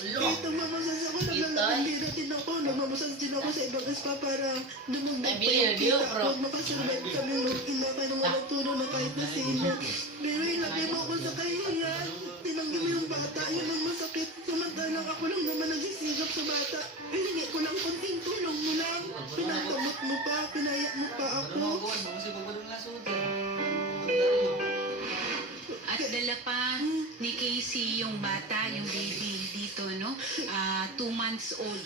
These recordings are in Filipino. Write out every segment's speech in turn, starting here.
Kahit nagmamasas ako, naglalakandira din ako. Nagmamasas din ako sa ibang spa para dumagdag pa yung kita ko. Makasurvive kami nung ina ka nung walang tulong na kahit na sino. Pero ilagay mo ako sa kahihiyan. Tinanggi mo yung bata, yun ang masakit. Samantalang ako lang naman nagsisigap sa bata. Hiningi ko lang konting tulong mo lang. Pinatamot mo pa, pinaya mo pa ako. At dala pa ni Casey yung bata, yung baby dito, no? 2 months old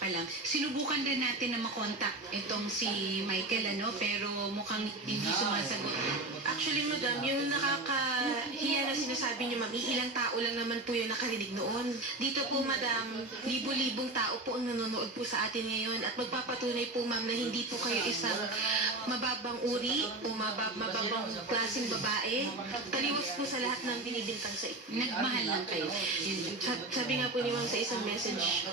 pa lang. Sinubukan rin natin na makontak itong si Michael, ano? Pero mukhang hindi sumasagot. Actually, madam, yung nakakahiya na sinasabi niyo, ma'am, ilang tao lang naman po yung nakarinig noon. Dito po, madam, libo-libong tao po ang nanonood po sa atin ngayon at magpapatunay po, ma'am, na hindi po kayo isang mababang uri o mababang klaseng babae. Taliwas po sa lahat ng binibintang sa Nagmahal lang kayo. Yun. Sabi nga po ni ma'am sa isang message,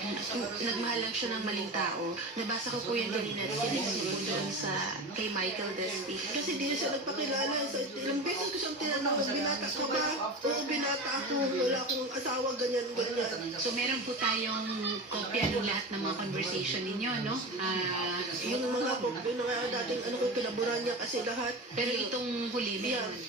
nagmahal lang siya ng maling tao. Nabasa ko po yan kanina at tinext niyo po doon sa kay Michael Despi. Kasi di na siya nagpakilala. So, ilang beses ko siyang tinanong, binata ka ba? Oo, binata ako. Wala akong asawa, ganyan. So meron po tayong kopya ng lahat ng mga conversation ninyo, no? Yung mga dating ano ko, pinaburan niya kasi lahat. Pero itong huli,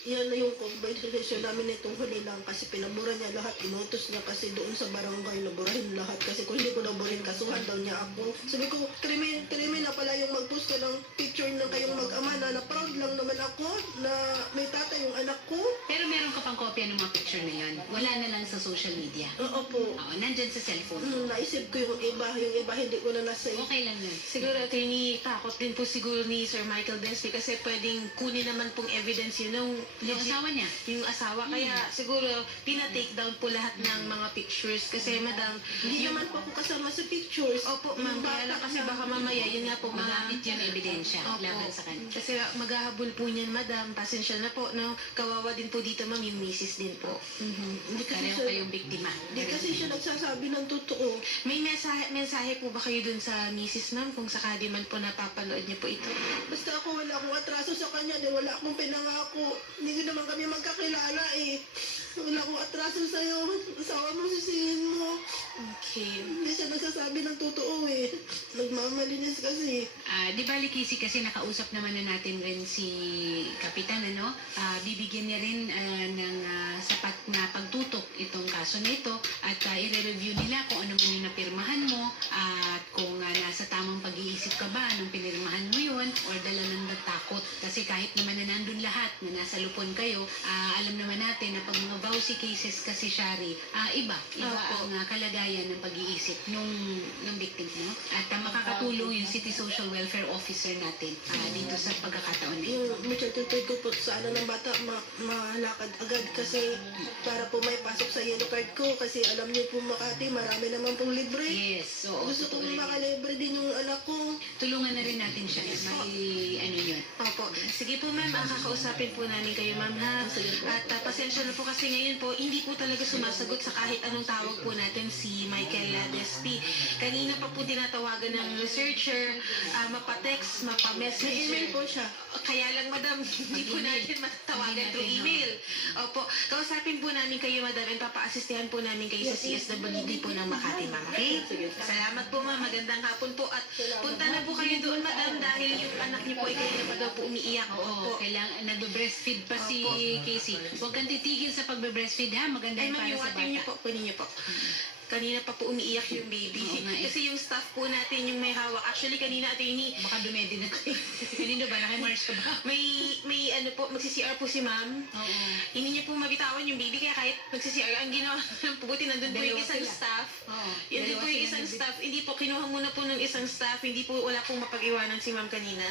Yan na yung conversation namin itong huli lang kasi pinabura niya lahat. Inutos niya kasi doon sa barangay, naburahin lahat. Kasi kung hindi ko naburin, kasuhan daw niya ako. Sabi ko, krimen na pala yung mag-post ka ng picture ng kayong mag-ama na proud lang naman ako na may tata yung anak ko. Pero meron ka pang kopya ng mga picture na yun. Wala na lang sa social media. Oo po. Oo, nandyan sa cellphone. Naisip ko yung iba hindi ko na nasa. Okay lang yun. Siguro, attorney, takot din po siguro ni Sir Michael Despi kasi pwedeng kunin naman pong evidence yun ng Yung asawa niya. yung asawa. Kaya siguro, tina-take down po lahat ng mga pictures. Kasi, madam, Hindi naman po ako kasama sa pictures. Opo, ma'am, kaya lang kasi baka mamaya, yun nga po, Magamit yun ebidensya Opo. laban sa kanya. Kasi maghahabol po niyan, madam. Pasensya na po, no? Kawawa din po dito, ma'am, yung misis din po. Hindi kasi Pareho siya, kayong biktima. hindi kasi siya nagsasabi ng totoo. May mensahe po ba kayo dun sa misis, ma'am, kung sakali man po napapanood niyo po ito? Basta ako wala akong atraso sa kanya dahil wala akong pinangako. Hindi naman kami magkakilala eh. Wala akong atraso sa'yo. Asawa mo, sisihin mo. Okay. Hindi siya nagsasabi ng totoo eh. Nagmamalinis kasi. Di ba, Casey, kasi nakausap naman na natin rin si Kapitan, ano? Bibigyan niya rin ng sapat na pagtutok itong kaso na ito at i-review nila kung ano man yung napirmahan mo at kung nasa tamang pag-iisip ka ba nung pinirmahan mo yun or dala ng takot. Kasi kahit naman na nandun lahat na nasa lupon kayo, alam naman natin na pag mga vowsy cases kasi, Shari, iba ang kalagayan ng pag-iisip nung victim, no? At makakatulong yung City Social Welfare Officer natin dito sa pagkakataon na ito. Yung certificate ko po sa ano ng bata, malakad agad kasi para po may pasok sa yellow card ko kasi alam niyo po Makati, marami naman pong libre. Yes, oo. Gusto totoo kong rin. makalibre din yung anak ko. Tulungan na rin natin siya. May ano yun. Opo. Sige po, ma'am. Kakausapin po namin kayo, ma'am, ha? At pasensya na po kasi ngayon po, hindi po talaga sumasagot sa kahit anong tawag po natin si Michael Despi. Kanina pa po tinatawagan ng researcher, mapatext, mapamessage. May email po siya. Kaya lang, madam, hindi po natin matawagan through email. Opo. Kausapin po namin kayo, madam, and papa-assistihan po namin kayo sa CSWD po ng Makati, ma'am. Okay? Salamat po, ma'am. Magandang hapon po. At punta na po kayo doon, madam, dahil yung anak niyo po ay kanina pa daw po umiiyak. Oo, kailangan nagbe-breastfeed pa si Casey. Huwag kang titigil sa pagbe-breastfeed, ha? Maganda Ay, yun ma'am, para yung sa water niyo bata. po, kunin niyo po. Kanina pa po umiiyak yung baby. Oo nga eh. Kasi yung staff po natin yung may hawak. Actually, kanina, attorney, Baka dumedi na kayo. Kanino ba? Naki-Mars ka ba? may ano po, magsi-CR po si ma'am. Oo. Hindi niya po mabitawan yung baby, kaya kahit magsi-CR, ang ginawa ng pubuti, nandun po yung Dalawa isang sila. staff. Oo. Yun din Dalawa po yung sila isang nag- staff. Hindi po, kinuha muna po ng isang staff. Hindi po, wala pong mapag-iwanan si ma'am kanina.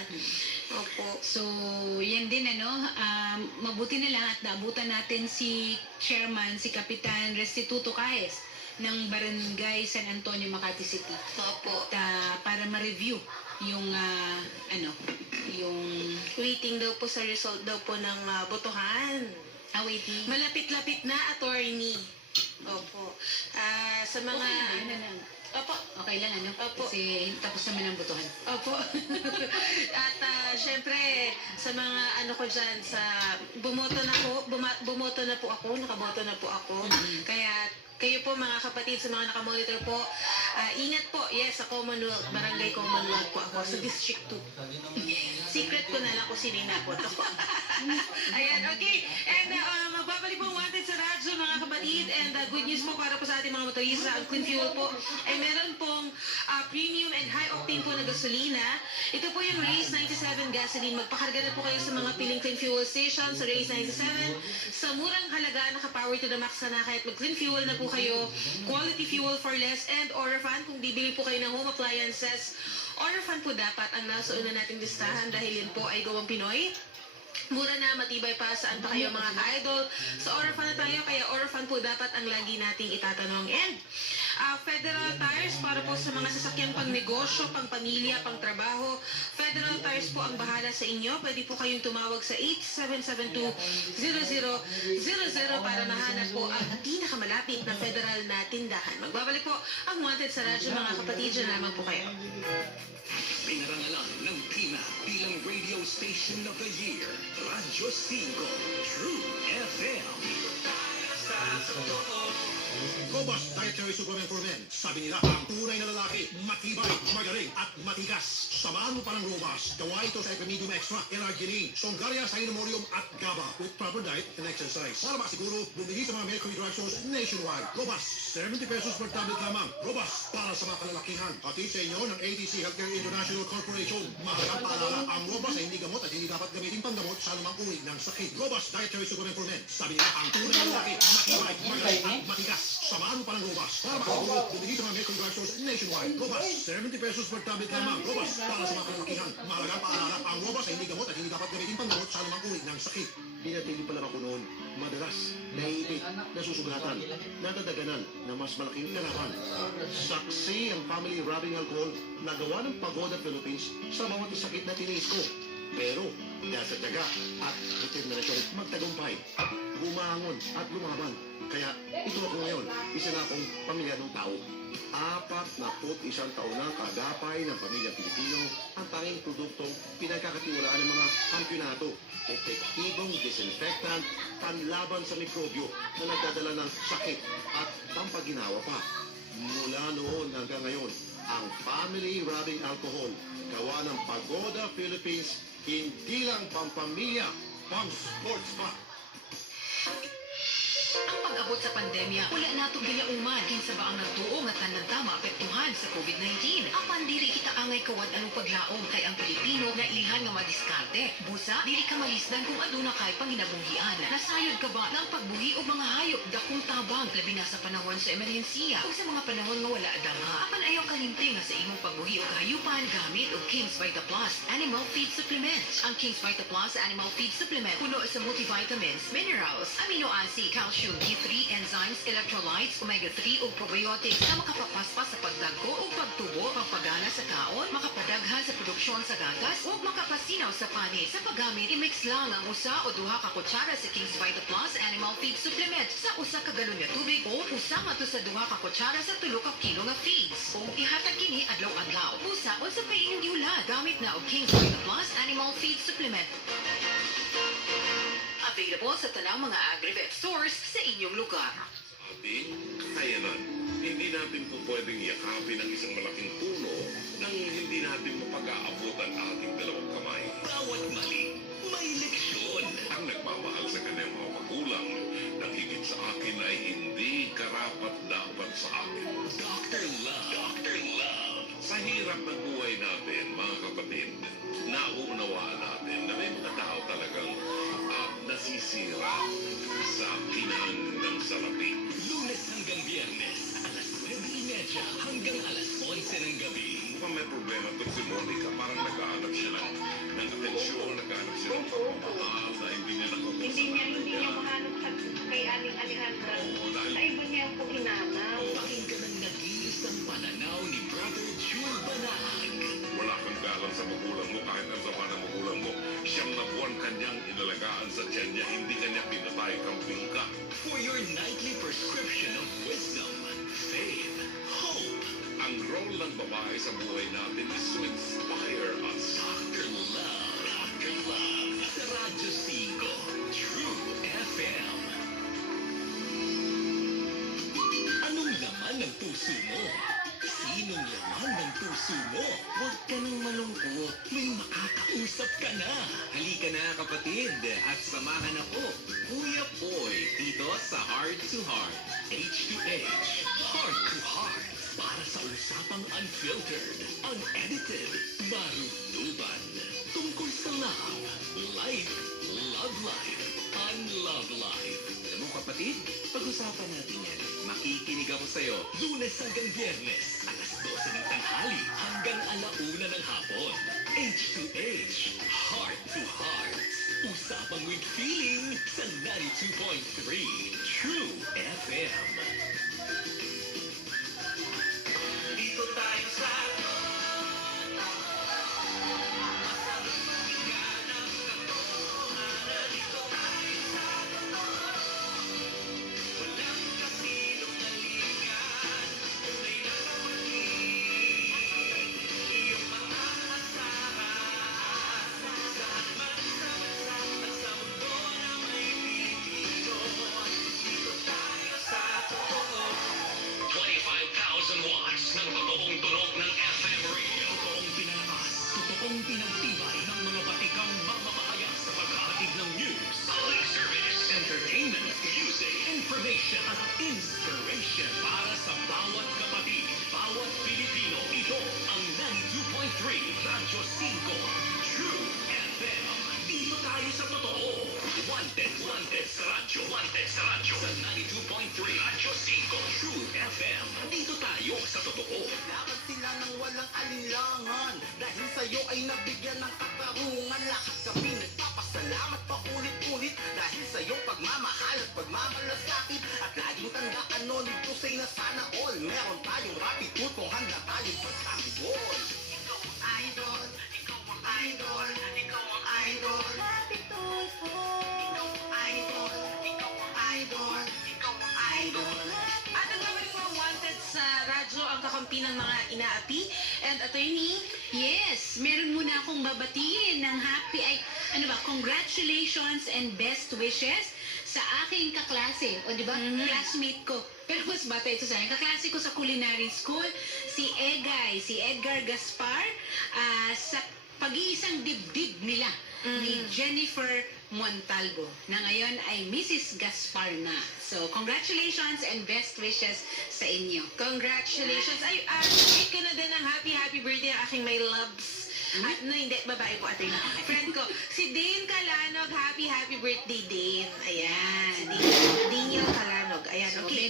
Opo. So, yan din ano, mabuti na lang at naabutan natin si Chairman, si Kapitan Restituto Caes ng Barangay San Antonio, Makati City. Opo. At, para ma-review yung yung Waiting daw po sa result daw po ng botohan. waiting. Malapit-lapit na, attorney. Opo. Sa mga... Okay lang. Opo. Okay lang ano? Opo. Kasi tapos naman ang botohan. Opo. At syempre, sa mga ano ko dyan, bumoto na po ako, nakaboto na po ako. Kaya Kayo po mga kapatid sa mga nakamonitor po, ingat po. Yes, sa Commonwealth, Barangay Commonwealth po ako, sa District 2. Secret ko na lang kung sino yung naboto ko. Ayan, okay. And magbabalik po Wanted sa radyo mga kapatid. And good news po para po sa ating mga motorista. Ang Clean Fuel po ay meron pong premium and high octane po na gasolina. Ito po yung Race 97 gasoline. Magpakarga na po kayo sa mga piling Clean Fuel station sa Race 97. Sa murang halaga, naka-power to the max na kahit mag-Clean Fuel na po kayo. Quality fuel for less and Orifan. Kung bibili po kayo ng home appliances, Orifan po dapat ang nasa una nating listahan dahil yun po ay gawang Pinoy. Mura na, matibay pa, saan pa kayo mga ka-idol. Sa Orifan na tayo, kaya Orifan po dapat ang lagi nating itatanong. And Federal Tires para po sa mga sasakyan pang negosyo, pang pamilya, pang trabaho. Federal Tires po ang bahala sa inyo. Pwede po kayong tumawag sa 8772-0000 para mahanap po ang pinakamalapit na federal na tindahan. Magbabalik po ang Wanted sa radyo mga kapatid. Diyan lamang po kayo. Pinarangalan ng Tina bilang Radio Station of the Year, Radyo 5, True FM. Robust Dietary Supplement for Men. Sabi nila, ang tunay na lalaki, matibay, magaling, at matigas. Samahan mo pa ng Robust. Gawa ito sa Epimedium Extra, L-Arginine, Songaria, Sinomorium, at GABA with proper diet and exercise. Para masiguro, bumili sa mga Mercury Drug Stores nationwide. Robust, 70 pesos per tablet lamang. Robust, para sa mga kalalakihan. Hatid sa inyo ng ATC Healthcare International Corporation. Mahalagang paalala, ang Robust ay hindi gamot at hindi dapat gamitin panggamot sa anumang uri ng sakit. Robust Dietary Supplement for Men. Sabi nila, ang tunay na lalaki, matibay, magaling, at matigas. Samahan mo pa ng Robust. Para makasiguro, bumili sa mga Mercury Drug Stores nationwide. Robust, 70 pesos per tablet lamang. Robust, para sa mga kalalakihan. Mahalagang paalala, ang Robust ay hindi gamot at hindi dapat gamitin panggamot sa anumang uri ng sakit. Pinatili pa lang ako noon. Madalas, naiipit, nasusugatan, nadadaganan na mas malaking karapan. Saksi ang family rubbing alcohol na gawa ng Pagoda Philippines sa bawat sakit na tiniis ko. Pero, dahil sa tiyaga at determinasyon magtagumpay, bumangon at lumaban. Kaya ito ako ngayon, isa na akong pamilyadong tao. 41 taon na kagapay ng pamilya Pilipino ang tanging produktong pinagkakatiwalaan ng mga kampyonato. Epektibong disinfectant, panlaban sa mikrobyo na nagdadala ng sakit at pampaginawa pa. Mula noon hanggang ngayon, ang family rubbing alcohol, gawa ng Pagoda Philippines, hindi lang pampamilya, pang-sports pa. Ang pag-abot sa pandemya, wala nato ginauman kinsa ba ang nagtuo nga tama apektuhan sa COVID-19. Ang pandiri kita angay kawad anong paglaom kay ang Pilipino na ilihan nga madiskarte. Busa, dili ka malisdan kung aduna kay panginabuhian. Nasayod ka ba ng pagbuhi o mga hayop dakong tabang labi na sa panahon sa emerhensiya o sa mga panahon nga wala adanga. Apan ayaw kalimting nga sa imong pagbuhi o kahayupan gamit og King's Vita Plus Animal Feed Supplement. Ang King's Vita Plus Animal Feed Supplement puno sa multivitamins, minerals, amino acid, calcium, D3, enzymes, electrolytes, omega-3 ug probiotics na makapapaspas sa pagdagko ug pagtubo, pagpagana sa kaon, makapadaghan sa produksyon sa gagas ug makapasinaw sa pani. Sa paggamit, i-mix lang ang usa o duha ka kutsara sa King's Vita Plus Animal Feed Supplement sa usa ka galon nga tubig o usa nga to sa duha ka kutsara sa 3 ka kilo nga feeds. Kung ihatag kini adlaw-adlaw, usa unsa pa inyong giulad gamit na og King's Vita Plus Animal Feed Supplement. Available sa tanang mga agri-vet stores sa inyong lugar. Ating kakayanan. Hindi natin po pwedeng yakapin ang isang malaking puno nang hindi natin mapag-aabot ang ating dalawang kamay. Bawat mali, may leksyon. Ang nagmamahal sa kanyang mga magulang, nang higit sa akin ay hindi karapat-dapat sa akin. Dr. Love. Dr. Love. Sa hirap ng buhay natin, mga kapatid, nauunawaan natin na may mga tao talagang nasisira sa kinang ng salapi. Lunes hanggang Biyernes, alas 9:30 hanggang alas 11 ng gabi. Kung may problema ito si Monica, parang naghahanap siya ng atensyon, naghahanap siya ng pagmamahal na hindi niya nakukuha sa nanay niya. mahanap kay Aling Alejandra. Oo, dahil Sa iba niya po hinanaw. Pakinggan ang nag-iisang pananaw ni Brother Jule Banahag. wala kang galang sa magulang mo, kahit ang sama ng magulang mo, siyang na buwan kanyang inalagaan sa tiyan niya, hindi kanya pinatay kamping ka. For your nightly prescription of wisdom, faith, hope. Ang role ng babae sa buhay natin is to inspire us. Dr. Love. Dr. Love. Sa Radyo 5, True FM. to Heart, H to H, Heart to Heart. Para sa usapang unfiltered, unedited, marutuban. Tungkol sa love, life, love life, unlove life. Alam mo kapatid, pag-usapan natin yan. Makikinig ako sa'yo, Lunes hanggang Biyernes, alas 12 ng tanghali hanggang 1:00 ng hapon. H to H, Heart to Heart. Usapang with feeling sa 92.3 True FM. Dito tayo sa ng totoong tunog ng FM radio. Totoong pinalakas, totoong pinagtibay ng mga batikang mamamahayag sa paghahatid ng news, public service, entertainment, music, information, at inspiration para sa bawat kapatid, bawat Pilipino. Ito ang 92.3 Radyo 5 True FM. Dito tayo sa totoo. Wanted sa radyo. Wanted sa radyo. Sa 92.3 Radyo 5 True FM. Dito tayo sa totoo. Dapat sila ng walang alinlangan. Dahil sa'yo ay nabigyan ng katarungan. Lahat kami nagpapasalamat pa ulit-ulit. Dahil sa'yo pagmamahal at pagmamalasakit. At laging tandaan nun, ito say na sana all. Meron tayong rapid tool kung handa tayong pagtanggol. Ikaw ang idol, ikaw ang idol, ikaw ang idol. Rapid tool po. Ikaw ang idol, ikaw ang idol, ikaw ang idol. At ang gawin mo wanted sa radyo ang kakampi ng mga inaapi and attorney. Yes, meron muna akong babatiin ng congratulations and best wishes sa aking kaklase. O di ba? Classmate ko. Pero mas bata ito sa akin. Kaklase ko sa culinary school, si Egay, si Edgar Gaspar, sa pag-iisang dibdib nila ni Jennifer Montalvo, na ngayon ay Mrs. Gaspar na. So, congratulations and best wishes sa inyo. Congratulations. Ay, tweet ko na din ng happy birthday ang aking may loves. At no, hindi, babae po attorney. Friend ko, si Dane Calanog, happy birthday, Dane. Ayan, si Daniel Calanog. Ayan, So, okay.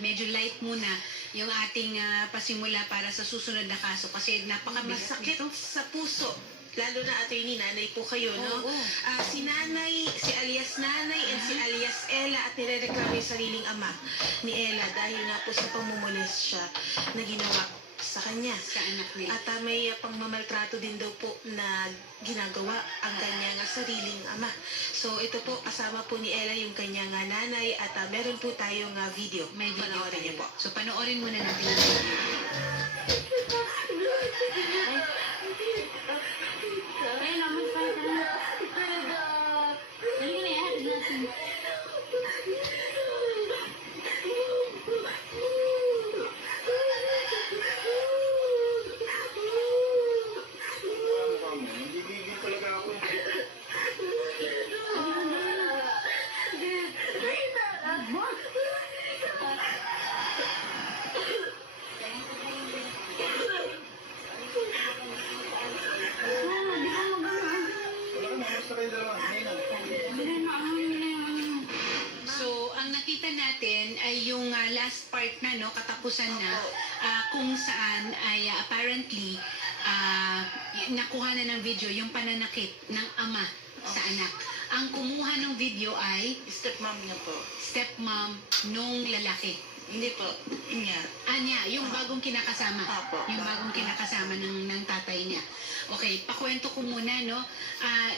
medyo light muna yung ating pasimula para sa susunod na kaso kasi napakabigat Masakit nito. sa puso. Lalo na attorney, nanay po kayo, no? Oo. Si nanay, si alias nanay, and si alias Ella at nirereklamo yung sariling ama ni Ella dahil nga po sa pamumulis siya na ginawa sa kanya. Sa anak nila. At may pangmamaltrato din daw po na ginagawa ang kanyang sariling ama. So ito po, kasama po ni Ella yung kanyang nanay at meron po tayong video. May video Panoorin niyo tayo. po. So, panoorin muna natin ang video. So, ang nakita natin ay yung last part na, no, katapusan na, kung saan ay apparently nakuha na ng video yung pananakit ng ama sa anak. Ang kumuha ng video ay Stepmom niya po. stepmom nung lalaki. Hindi po. Niya. Anya, yung bagong kinakasama. Apo. Yung bagong kinakasama ng tatay niya. Okay, pakwento ko muna, no?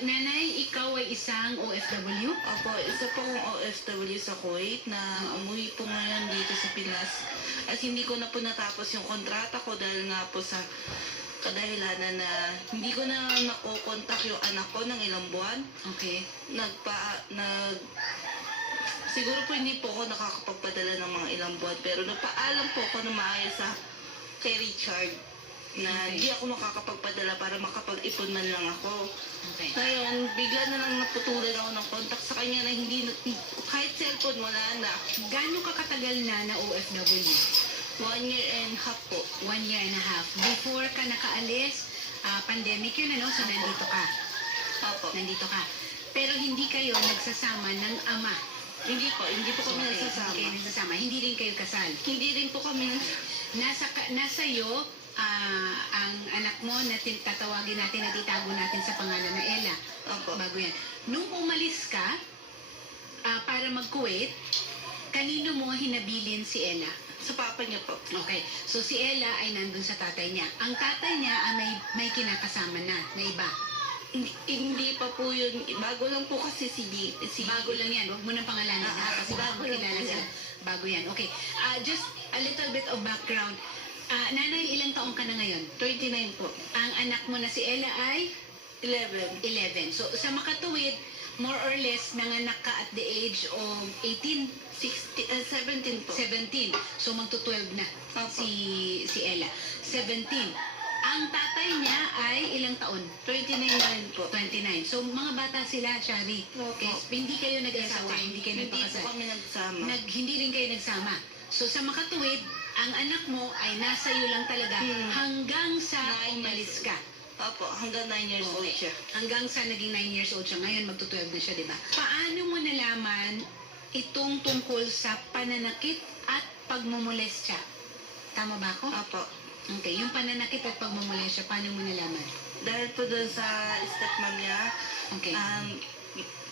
Nanay, ikaw ay isang OFW? Opo, isa po akong OFW sa Kuwait na umuwi po ngayon dito sa Pinas. At hindi ko na po natapos yung kontrata ko dahil nga po sa kadahilanan na hindi ko na nakokontak yung anak ko ng ilang buwan. Okay. Siguro po hindi po ako nakakapagpadala ng mga ilang buwan pero nagpaalam po ako na maayos kay Richard na Okay. hindi ako makakapagpadala para makapag-ipon man lang ako. Okay. Ngayon, bigla na lang naputulan ako ng contact sa kanya na hindi, kahit cellphone wala na. Gaano ka katagal na OFW? 1 year and half po. 1 year and a half. Before ka nakaalis, pandemic yun, ano? So, nandito ka. Opo. Nandito ka. Pero hindi kayo nagsasama ng ama. Hindi po kami Okay, nagsasama. Hindi kayo nagsasama. Hindi rin kayo kasal. Hindi rin po kami Nasa iyo ang anak mo na tatawagin natin at itago natin sa pangalan na Ella. Opo. Bago yan. Nung umalis ka para mag-Kuwait, kanino mo hinabilin si Ella? Sa papa niya po. Okay. So si Ella ay nandun sa tatay niya. Ang tatay niya ay may kinakasama na iba. Hindi pa po yun. Bago lang po kasi si Bago lang yan. Huwag mo nang pangalanan ha. Kasi bago lang kilala po sila. yan. Bago yan. Okay. Just a little bit of background. Nanay, ilang taong ka na ngayon? 29 po. Ang anak mo na si Ella ay 11. 11. So sa makatuwid, more or less, nanganak ka at the age of 18? 17 po. 17. So magto-12 na Opo. si Ella. 17. Ang tatay niya ay ilang taon? 29 na rin po. 29. So mga bata sila, Shari. Okay. Hindi kayo nag-asawa, hindi kayo Hindi po nagpakasal. kami nagsama. Hindi rin kayo nagsama. So sa makatuwid, ang anak mo ay nasa iyo lang talaga hanggang sa 9 umalis ka. Opo, hanggang 9 years old siya. Hanggang sa naging 9 years old siya. Ngayon magto-12 na siya, di ba? Paano mo nalaman itong tungkol sa pananakit at pagmumolestya? Tama ba ako? Opo. Okay, yung pananakit at pagmumolestya, paano mo nalaman? Dahil po doon sa stepmom niya, Okay.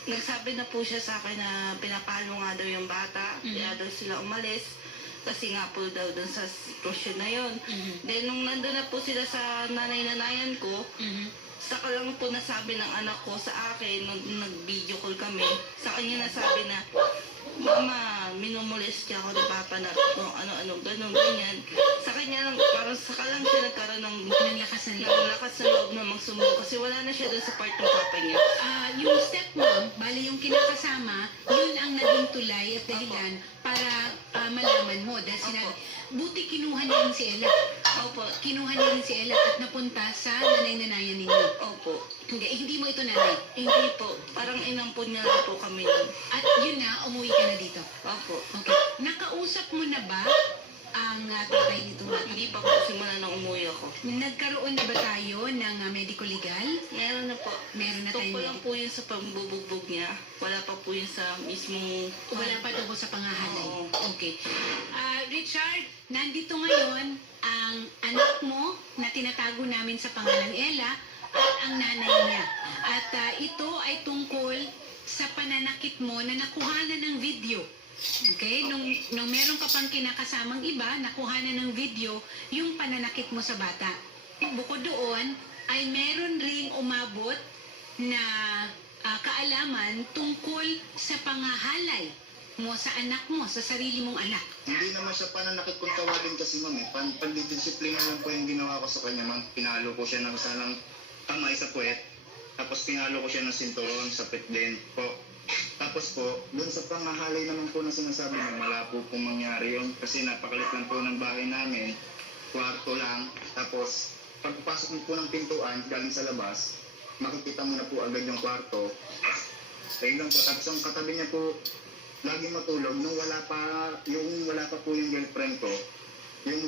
nagsabi na po siya sa akin na pinapalo nga daw yung bata, kaya daw sila umalis. Kasi nga po daw doon sa sitwasyon na yun. Then nung nandun na po sila sa nanay-nanayan ko, saka lang po nasabi ng anak ko sa akin, nung nag-video call kami, sa kanya nasabi na, Mama, minumolestya ako ni Papa na kung ano-ano, ganun, ganyan. Sa kanya lang, parang saka lang siya nagkaroon ng Lakas ng loob. lakas ng loob na magsumbong kasi wala na siya doon sa part ng Papa niya. Yung stepmom, bali yung kinakasama, yun ang naging tulay at dahilan para malaman mo. Dahil sinabi, buti kinuha niya rin si Ella. Opo. Kinuha niya rin si Ella at napunta sa nanay-nanayan ninyo. Opo. Hindi mo ito nanay. Hindi po. Parang inampun niya lang po kami nun. At yun na, umuwi ka na dito. Opo. Okay. Nakausap mo na ba ang tatay nito? Hindi pa po simula nang umuwi ako. Nagkaroon na ba tayo ng medico-legal? Meron na po. Meron na Stop tayong po lang po yun sa pambubugbog niya. Wala pa po yun sa mismong... Wala pa tungkol sa pangahalay. Oo. Okay. Richard, nandito ngayon ang anak mo na tinatago namin sa pangalang Ella at ang nanay niya. At ito ay tungkol sa pananakit mo na nakuhanan ng video. Okay? Nung meron ka pang kinakasamang iba, nakuhanan ng video yung pananakit mo sa bata. Bukod doon, ay meron ring umabot na kaalaman tungkol sa pangahalay mo sa anak mo, sa sarili mong anak. Hindi naman siya pananakit kung tawagin kasi ma'am eh. Pandidisiplina lang po yung ginawa ko sa kanya ma'am. Pinalo ko siya ng sanang kamay sa puwet. Tapos pinalo ko siya ng sinturon sa pit din po. Tapos po, dun sa pangahalay naman po na sinasabi na wala po pong mangyari yun. Kasi napakalit lang po ng bahay namin. Kwarto lang. Tapos, pagpasok mo po ng pintuan galing sa labas, makikita mo na po agad yung kwarto. Ayun lang po. Tapos ang katabi niya po, lagi matulog nung wala pa po yung girlfriend ko, yung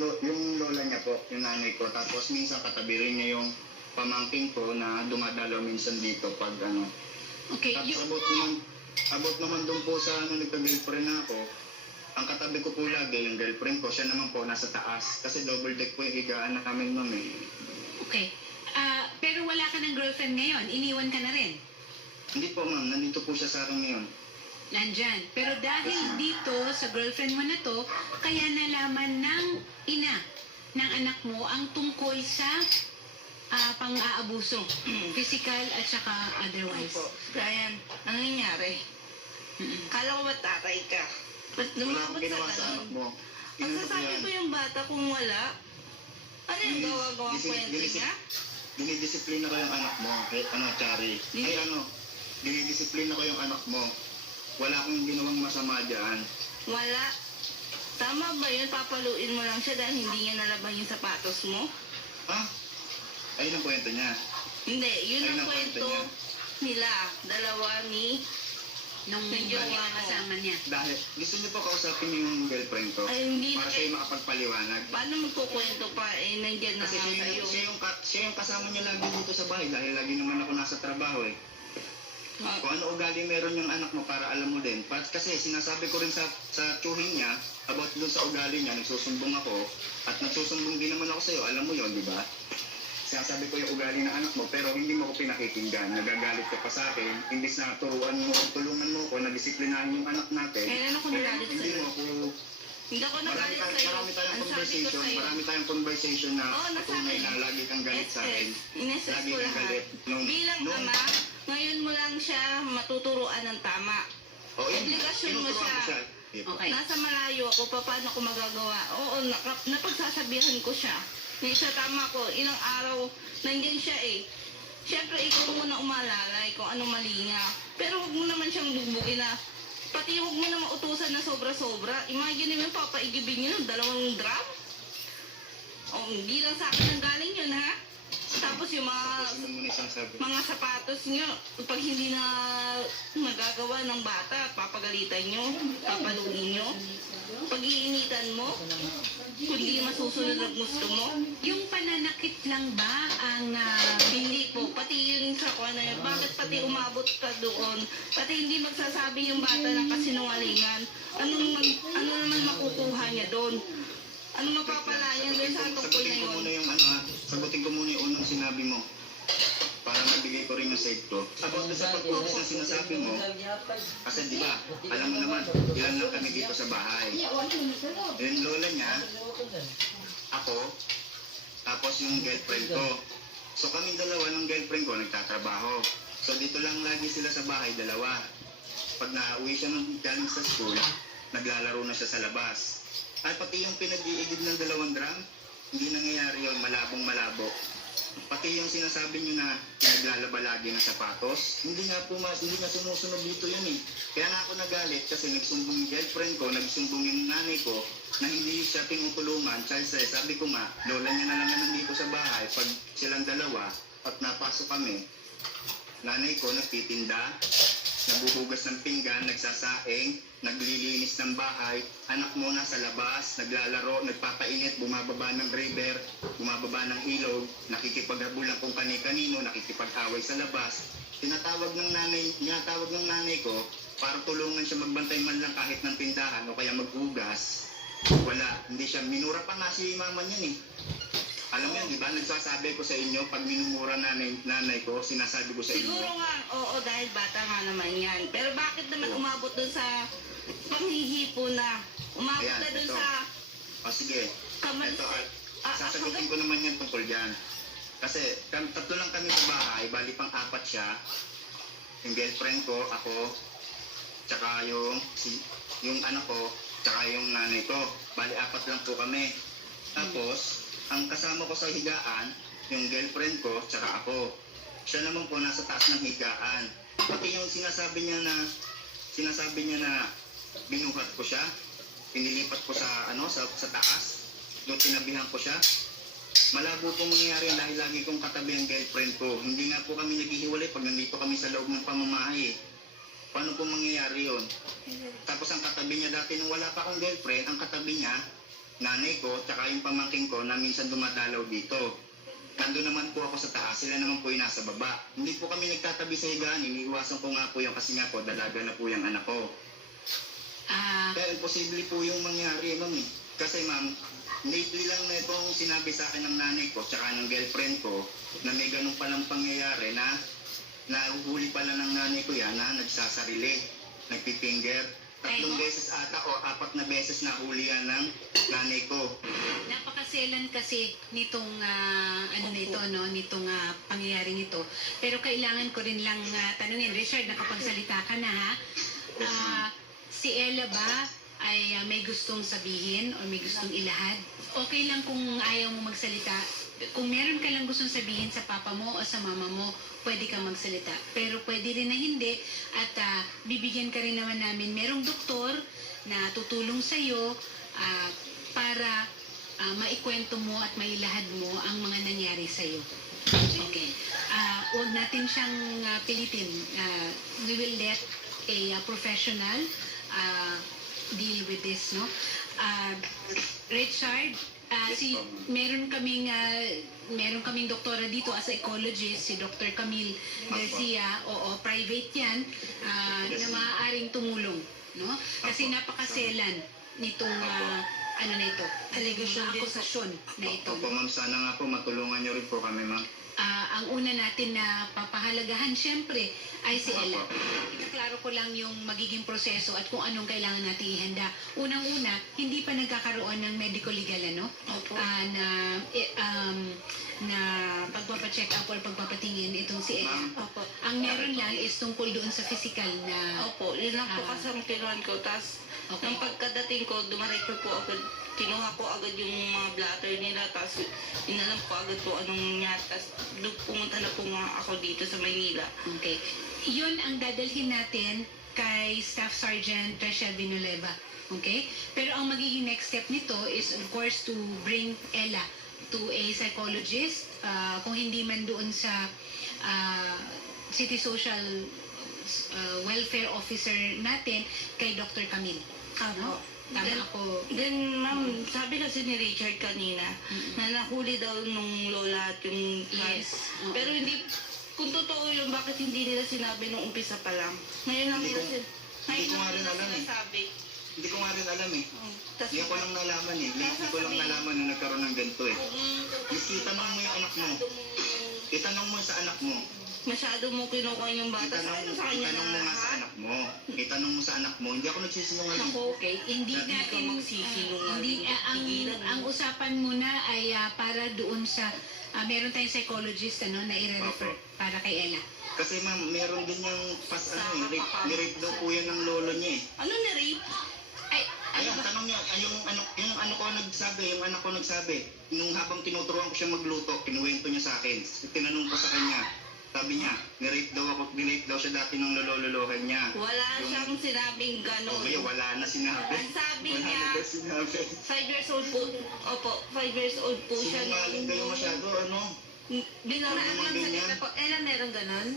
lola niya po, yung nanay ko. Tapos minsan katabi rin niya yung pamangkin ko na dumadalaw minsan dito pag ano. Okay. Tapos abot naman doon po sa nagka-girlfriend na ako. Ang katabi ko po lagi yung girlfriend ko, siya naman po nasa taas. Kasi double deck po yung higaan na kami ma'am eh. Okay. Pero wala ka ng girlfriend ngayon. Iniwan ka na rin. Hindi po ma'am, nandito po siya sa akin ngayon. Nandyan. Pero dahil dito, sa girlfriend mo na to, kaya nalaman ng ina ng anak mo ang tungkol sa pang-aabuso. Physical at saka otherwise. Opo. Brian, ano nangyari? Kala ko ba tatay ka? Ba't Wala lumabot akong sa ginawa sa anak ganun? mo. Ang sasabi ko yung bata kung wala, ano yung gawa-gawang kwento niya? Dinidisiplina ko yung anak mo. Chari. Dinidisiplina ko yung anak mo. Wala akong ginawang masama dyan. Wala. Tama ba yun? Papaluin mo lang siya dahil hindi niya nalaban yung sapatos mo? Ha? Ayun ang kwento niya. Hindi, yun Ayun ang ang kwento kwento niya. nila. Dalawa ni... Nung Yung kasama niya. Dahil gusto niyo po kausapin yung girlfriend ko Ay, hindi na para siya yung makapagpaliwanag. Paano magkukwento pa? Eh, nandyan na Kasi nga kayo. siya yung kasama niya lagi dito sa bahay dahil lagi naman ako nasa trabaho eh. Ah, Kung ano ugali meron yung anak mo para alam mo din. Kasi sinasabi ko rin sa tsuhin niya about dun sa ugali niya, nagsusumbong ako at nagsusumbong din naman ako sa'yo, alam mo yon di ba? Sinasabi ko yung ugali ng anak mo pero hindi mo ko pinakikinggan, nagagalit ka pa sa akin, imbis na tulungan mo ko na disiplinahin yung anak natin. Kailan ako nagalit Hindi sa'yo? mo ako Hindi ako nagalit sa'yo. marami tayong Ang sabi ko conversation, sa'yo. marami tayong conversation na Oo, patunay na lagi kang galit sa akin. Inesses Lagi ko kang lahat. galit. Bilang ama, ngayon mo lang siya matuturuan ng tama. Oo, yun. Obligasyon mo Tinuturuan ko siya. Okay. Nasa malayo ako, paano ko magagawa? Oo, napagsasabihan ko siya. Ngayon sa tama ko, ilang araw, nandiyan siya eh. Siyempre, ikaw muna umalalay kung ano mali niya. Pero huwag mo naman siyang bugbugin na, pati huwag mo na mautusan na sobra-sobra. Imagine mo, papaigibin niyo ng 2 drum? O, hindi lang sa akin ang galing yun, ha? Tapos yung Tapusin mo muna yung sinasabi. mga sapatos nyo, pag hindi na nagagawa ng bata, papagalitan nyo, papaluin nyo, pag-iinitan mo, kundi masusunod ang gusto mo. Yung pananakit lang ba ang Hindi po, pati yun sa kuha na yun, bakit pati umabot ka doon, pati hindi magsasabi yung bata ng kasinungalingan, ano naman makukuha niya doon? Ano mapapala niya doon sa tungkol na Sagutin ko yun? muna yung ano ha. Sagutin ko muna yung unang sinabi mo. Para mabigay ko rin yung save ko. About sa pag-focus na sinasabi mo, kasi di ba, alam mo naman, ilan lang kami dito sa bahay. Yung lola niya, ako, tapos yung girlfriend ko. So kaming dalawa ng girlfriend ko nagtatrabaho. So dito lang lagi sila sa bahay, dalawa. Pag nauwi siya ng galing sa school, naglalaro na siya sa labas. Ay pati yung pinag-iigid ng 2 drum, hindi nangyayari yun, malabong malabo. Pati yung sinasabi niyo na naglalaba lagi ng sapatos, hindi nga sumusunod dito yun eh. Kaya nga ako nagalit kasi nagsumbong yung girlfriend ko, nagsumbong yung nanay ko na hindi siya tinutulungan. Kasi sabi ko nga, lola niya na lang na nandito sa bahay pag silang dalawa at napasok kami. Nanay ko nagtitinda, nabuhugas ng pinggan, nagsasaing, naglilinis ng bahay, anak mo nasa labas, naglalaro, nagpapainit, bumababa ng river, bumababa ng ilog, nakikipaghabulan kung kani-kanino, nakikipag-away sa labas. Tinatawag ng nanay ko para tulungan siya magbantay man lang kahit ng tindahan o kaya maghugas. Wala, hindi siya, minura pa nga si mama niyan eh. Alam mo yan, di ba? Nagsasabi ko sa inyo, pag minumura nanay ko, sinasabi ko sa inyo. Siguro nga, oo, dahil bata nga naman yan. Pero bakit naman umabot doon sa panghihipo na? Umabot Ayan, na doon ito. sa O sige, kamal... ito, sasagutin ko naman yan tungkol dyan. Kasi tatlo lang kami sa bahay, bali pang 4 siya. Yung girlfriend ko, ako, tsaka yung anak ko, tsaka yung nanay ko. Bali 4 lang po kami. Tapos, ang kasama ko sa higaan, yung girlfriend ko, tsaka ako. Siya naman po nasa taas ng higaan. Pati yung sinasabi niya na binuhat ko siya, pinilipat ko sa taas, doon tinabihan ko siya. Malabo pong mangyayari dahil lagi kong katabi ang girlfriend ko. Hindi nga po kami naghihiwalay pag nandito kami sa loob ng pamamahay. Paano po mangyayari yun? Tapos ang katabi niya dati nung wala pa akong girlfriend, ang katabi niya, nanay ko, tsaka yung pamangking ko na minsan dumadalaw dito. Nandun naman po ako sa taas, sila naman po yung nasa baba. Hindi po kami nagtatabi sa higaan, iniiwasan ko nga po yung kasi nga po, dalaga na po yung anak ko. Kaya imposible po yung mangyari, ma'am eh. Kasi ma'am, lately lang na itong sinabi sa akin ng nanay ko, tsaka ng girlfriend ko, na may ganun palang pangyayari na nahuhuli pala ng nanay ko yan na nagsasarili, nagpipinger. 3 beses ata o 4 na beses na huli yan ng nanay ko. Napakaselan kasi nitong nitong pangyayaring ito. Pero kailangan ko rin lang tanungin, Richard, nakapagsalita ka na ha? Si Ella ba ay may gustong sabihin o may gustong ilahad? Okay lang kung ayaw mo magsalita. Kung meron ka lang gustong sabihin sa papa mo o sa mama mo, pwede ka magsalita. Pero pwede rin na hindi at bibigyan ka rin naman namin. Merong doktor na tutulong sa'yo para maikwento mo at mailahad mo ang mga nangyari sa'yo. Okay. Huwag natin siyang pilitin. We will let a professional deal with this, no? Richard, meron kaming doktora dito as a ecologist, si Dr. Camille Garcia. Oo, private yan, na maaaring tumulong, no? Kasi napakaselan nitong ano na ito, akusasyon na ito. Opo, ma'am, sana nga po matulungan niyo rin po kami, ma'am. Ang una natin na papahalagahan siyempre ay si Ella. Ipaklaro ko lang yung magiging proseso at kung anong kailangan natin ihanda. Unang-una, hindi pa nagkakaroon ng medical legal na pagpapacheck up or pagpapatingin itong si Ella. Opo. Ang meron lang is tungkol doon sa physical na... Opo, yun lang po kasi ang kinuhan ko. Tapos, nang pagkadating ko, dumaretso po agad. Kinuha ko agad yung mga blatter nila. Tapos, inalam ko agad po anong nangyari. Tapos, pumunta na po nga ako dito sa Maynila. Okay. Yun ang dadalhin natin kay Staff Sergeant Rachel Vinueva. Okay? Pero ang magiging next step nito is, of course, to bring Ella to a psychologist. Kung hindi man doon sa City Social Welfare Officer natin, kay Dr. Camille. No? Tama ako. Then, ma'am, sabi kasi ni Richard kanina, na nahuli daw nung lola at yung Yes. Pero hindi, kung totoo yun, bakit hindi nila sinabi nung umpisa pa lang? Ngayon lang Hindi nila ko- hindi ko nga rin alam eh. sinasabi. Hindi ko nga rin alam eh. Tas, Hindi ko lang nalaman eh. Hindi ko lang nalaman na nagkaroon ng ganito eh. Miss, itanong mo yung anak mo. Itanong mo sa anak mo. masyado mo kinukuha yung bata. Ano sa kanya Itanong mo nga sa anak mo. Itanong mo sa anak mo. Hindi ako nagsisinungaling. Okay, hindi Hindi ka natin magsisinungaling. ang usapan muna ay para doon sa meron tayong psychologist na i-refer para kay Ella. Kasi ma'am, meron din yung ni-rape daw po yan ng lolo niya eh. Ano na-rape? Ayun, tanong niya, yung anak ko nagsabi, nung habang tinuturuan ko siya magluto, kinuwento niya sa akin. Tinanong ko sa kanya, sabi niya, ni-rape daw siya dati ng lolo-lolohan niya. Wala siyang sinabing gano'n. Okay, wala na sinabi. Ang sabi Wala niya, na sinabi. 5 years old po. Opo, 5 years old po siya. Sinungaling kayo masyado, ano? Bilang Mga ganyan. Ella, meron ganon?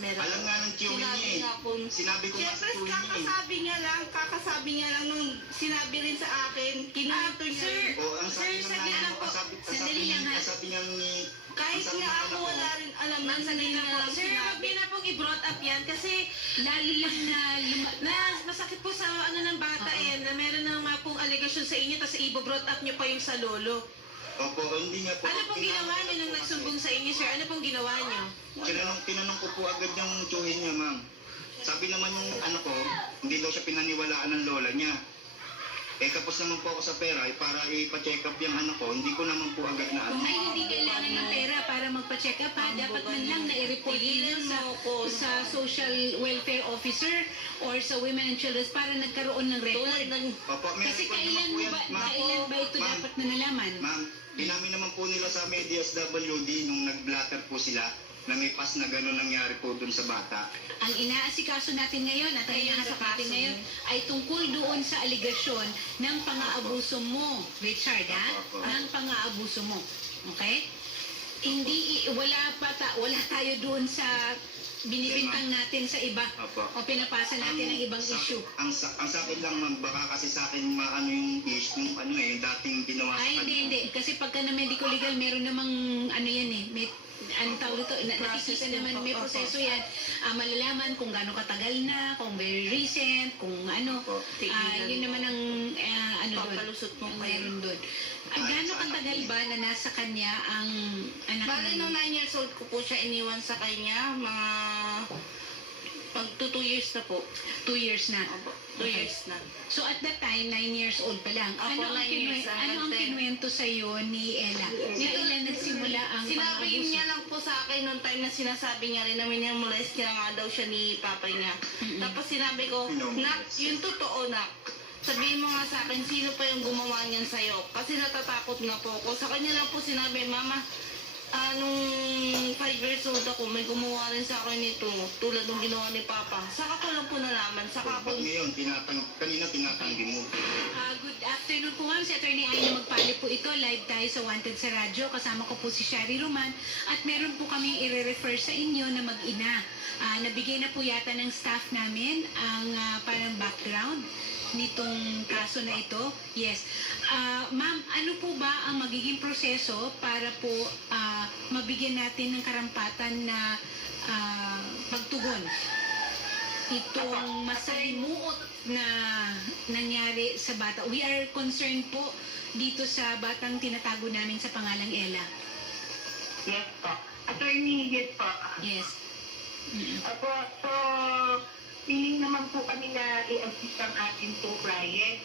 Meron. Alam nga ng tiyo niya eh. Sinabi ko nga sa Siyempre, tiyo niya eh. kakasabi niya lang nung sinabi rin sa akin, kinuwento niya sir, rin. O, ang sabi Sir, ng saglit lang po. Sandali lang, ha? sabi niya ni... Kahit ang sabi nga ng ako anak ko, wala rin alam na Sandali hindi lang na po. lang Sir, wag sinabi. niyo na pong i-brought up yan kasi Lalo lang na masakit po sa ano ng bata na meron ng mga pong allegation sa inyo tapos i-brought up niyo pa yung sa lolo. Opo, hindi niya po. Ano pong ginawa niyo nung nagsumbong sa inyo, sir? Ano pong ginawa niyo? Tinanong ko po agad yung tiyuhin niya, ma'am. Sabi naman yung anak ko, hindi daw siya pinaniwalaan ng lola niya. Eh, kapos naman po ako sa pera, para ipa-check up yung anak ko, hindi ko naman po agad na ano. ay hindi kailangan ng pera para magpa-check up dapat man lang na-report Tigilan ninyo mo ako. sa social welfare officer or sa women and children para nagkaroon ng Tulad record. ng Opo, may Kasi record naman kailan po mo yan, ba, ma'am. kailan ba ito Ma'am. dapat na nalaman? Ma'am, inamin naman po nila sa media SWD nung nag-blatter po sila na may pas na gano'n nangyari po dun sa bata. Ang inaasikaso natin ngayon at ang hinaharap natin ngayon ay tungkol doon sa aligasyon ng pang-aabuso mo, Richard, ha? Opo. Ng pang-aabuso mo. Okay? Wala tayo doon sa binibintang natin sa iba Opo. o pinapasa natin ang ibang issue. Ang sa akin lang, ma'am, baka kasi sa akin maano yung issue, yung dating ginawa sa Ay, kanya. hindi. Kasi pagka na medical legal, meron namang may tawag ito, nakikita naman may proseso yan. Malalaman kung gaano katagal na, kung very recent, kung ano. Yun naman ang doon. papalusot mo Ang kayo. meron doon. Gaano katagal ba na nasa kanya ang anak Bale, nung 9 years old ko po siya iniwan sa kanya, mga pag 2 years na po. 2 years na. Opo, 2 Okay. years na. So at that time, 9 years old pa lang. Opo, 9 years Ano ang 10. kinuwento sa'yo ni Ella? Kailan nagsimula ang Sinabi pang-abuso? niya lang po sa akin noong time na sinasabi niya rin na minamolest niya nga daw siya ni papa niya. Tapos sinabi ko, nak, yung totoo nak. Sabihin mo nga sa akin, sino pa yung gumawa niyan sa'yo? Kasi natatakot na po ako. Sa kanya lang po sinabi, mama, Nung 5 years old ako, may gumawa rin sa akin nito, tulad ng ginawa ni Papa. Saka ko lang po nalaman, saka ko... Ba't ngayon, kanina tinatanggi mo? Good afternoon po ma'am, si Attorney Aina Magpali po ito. Live tayo sa Wanted sa Radyo. Kasama ko po si Shari Roman. At meron po kami i-refer sa inyo na mag-ina. Nabigay na po yata ng staff namin ang parang background nitong kaso na ito. Yes. Ma'am, ano po ba ang magiging proseso para po mabigyan natin ng karampatan na pagtugon itong masalimuot na nangyari sa bata? We are concerned po dito sa batang tinatago namin sa pangalang Ella. Yes po. Attorney, yes po. Yes. Opo, so, feeling naman po kami na i-assist ang ating pong client.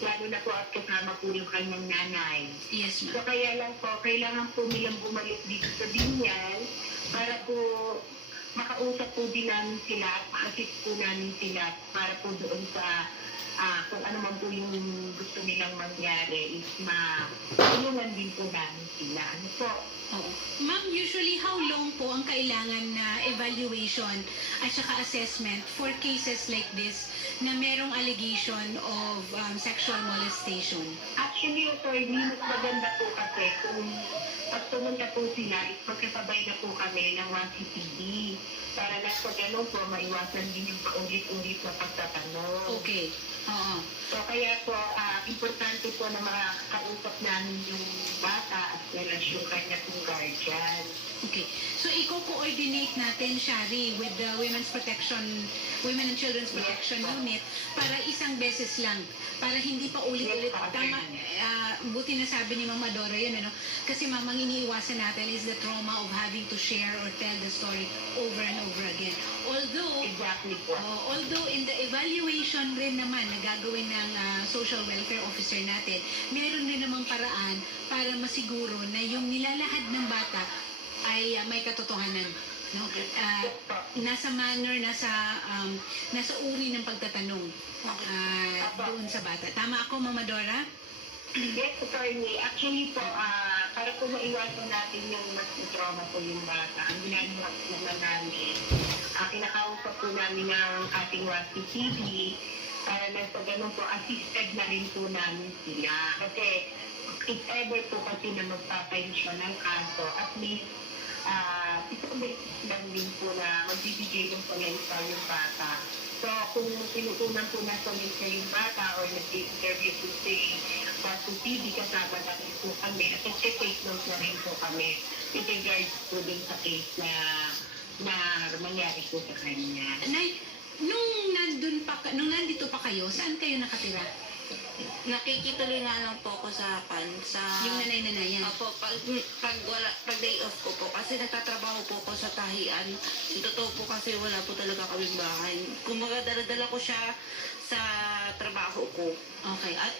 Lalo na po at kasama po yung kanyang nanay. Yes, So ma'am. kaya lang po, kailangan po nilang bumalik dito sa Binyan para po makausap po din namin sila at ma-assist po namin sila para po doon sa kung ano man po yung gusto nilang mangyari is matulungan din po namin sila. Ano po? Oo. Ma'am, usually how long po ang kailangan na evaluation at saka assessment for cases like this na merong allegation of sexual molestation? Actually, attorney, mas maganda po kasi kung pag pumunta po sila, is magkasabay na po kami ng 1CPD para na sa gano'n po, maiwasan din yung paulit-ulit na pagtatanong. Okay. Oo. So, kaya po, importante po na makakausap namin yung bata at yung kanya pong guardian. Okay. So, i-coordinate natin, Shari, with the Women and Children's Protection Unit para isang beses lang. Para hindi pa ulit-ulit. Tama, buti na sabi ni Mama Dora yun, ano? Kasi mamang iniiwasan natin is the trauma of having to share or tell the story over and over again. Although, Exactly po. although in the evaluation rin naman na gagawin ng social welfare officer natin, meron rin namang paraan para masiguro na yung nilalahad ng bata ay may katotohanan. No? Nasa manner, nasa uri ng pagtatanong doon sa bata. Tama ako, Mama Dora? Yes, attorney. Actually po, para po maiwasan natin yung mas trauma po yung bata, ang ginagawa naman namin, kinakausap po namin ng ating WASP-TV para na sa ganun po, assisted na rin po namin sila. Kasi if ever po kasi na magpapensyon ng kaso, at least isang beses lang din po na magbibigay ng pangaysa yung bata. So, kung pinutunan po na pangaysa yung bata or nag-interview po sa TV, kasama na rin po kami at take notes na rin po kami with regards po din sa case na mangyari po sa kanya. Nay, nung nandito pa kayo, saan kayo nakatira? Nakikituloy nga lang po ako sa Yung nanay-nanayan? Opo, pag day off ko po, kasi nagtatrabaho po ako sa tahian. Yung totoo po kasi wala po talaga kaming bahay. Kumbaga, dala-dala ko siya sa trabaho ko. Okay. At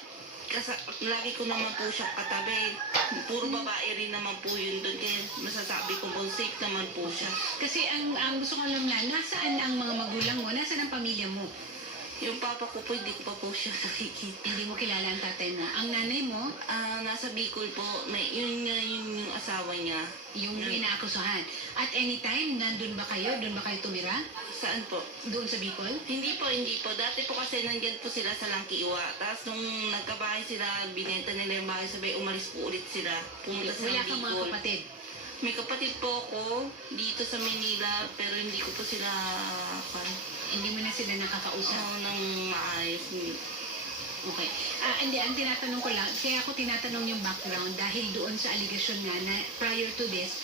lagi ko naman po siya katabi. Puro babae rin naman po yun doon. Kaya masasabi ko po, safe naman po siya. Kasi ang gusto ko alam na, nasaan ang mga magulang mo? Nasaan ang pamilya mo? Yung papa ko po, hindi ko pa po siya nakikita. Hindi mo kilala ang tatay mo. Ang nanay mo? Nasa Bicol po. Yun yung asawa niya. Yung inaakusahan. At anytime, nandun ba kayo? Doon ba kayo tumira? Saan po? Doon sa Bicol? Hindi po. Dati po kasi nandyan po sila sa Langkiwa. Tapos nung nagkabahay sila, binenta nila yung bahay, sabay umalis po ulit sila. Pumunta sa Wala kang mga Bicol. kapatid? May kapatid po ako dito sa Manila, pero hindi ko po sila Hindi mo na sila nakakausap? nang maayos. Okay. Hindi, ang tinatanong ko lang, kaya ako tinatanong yung background dahil doon sa allegation nga na prior to this,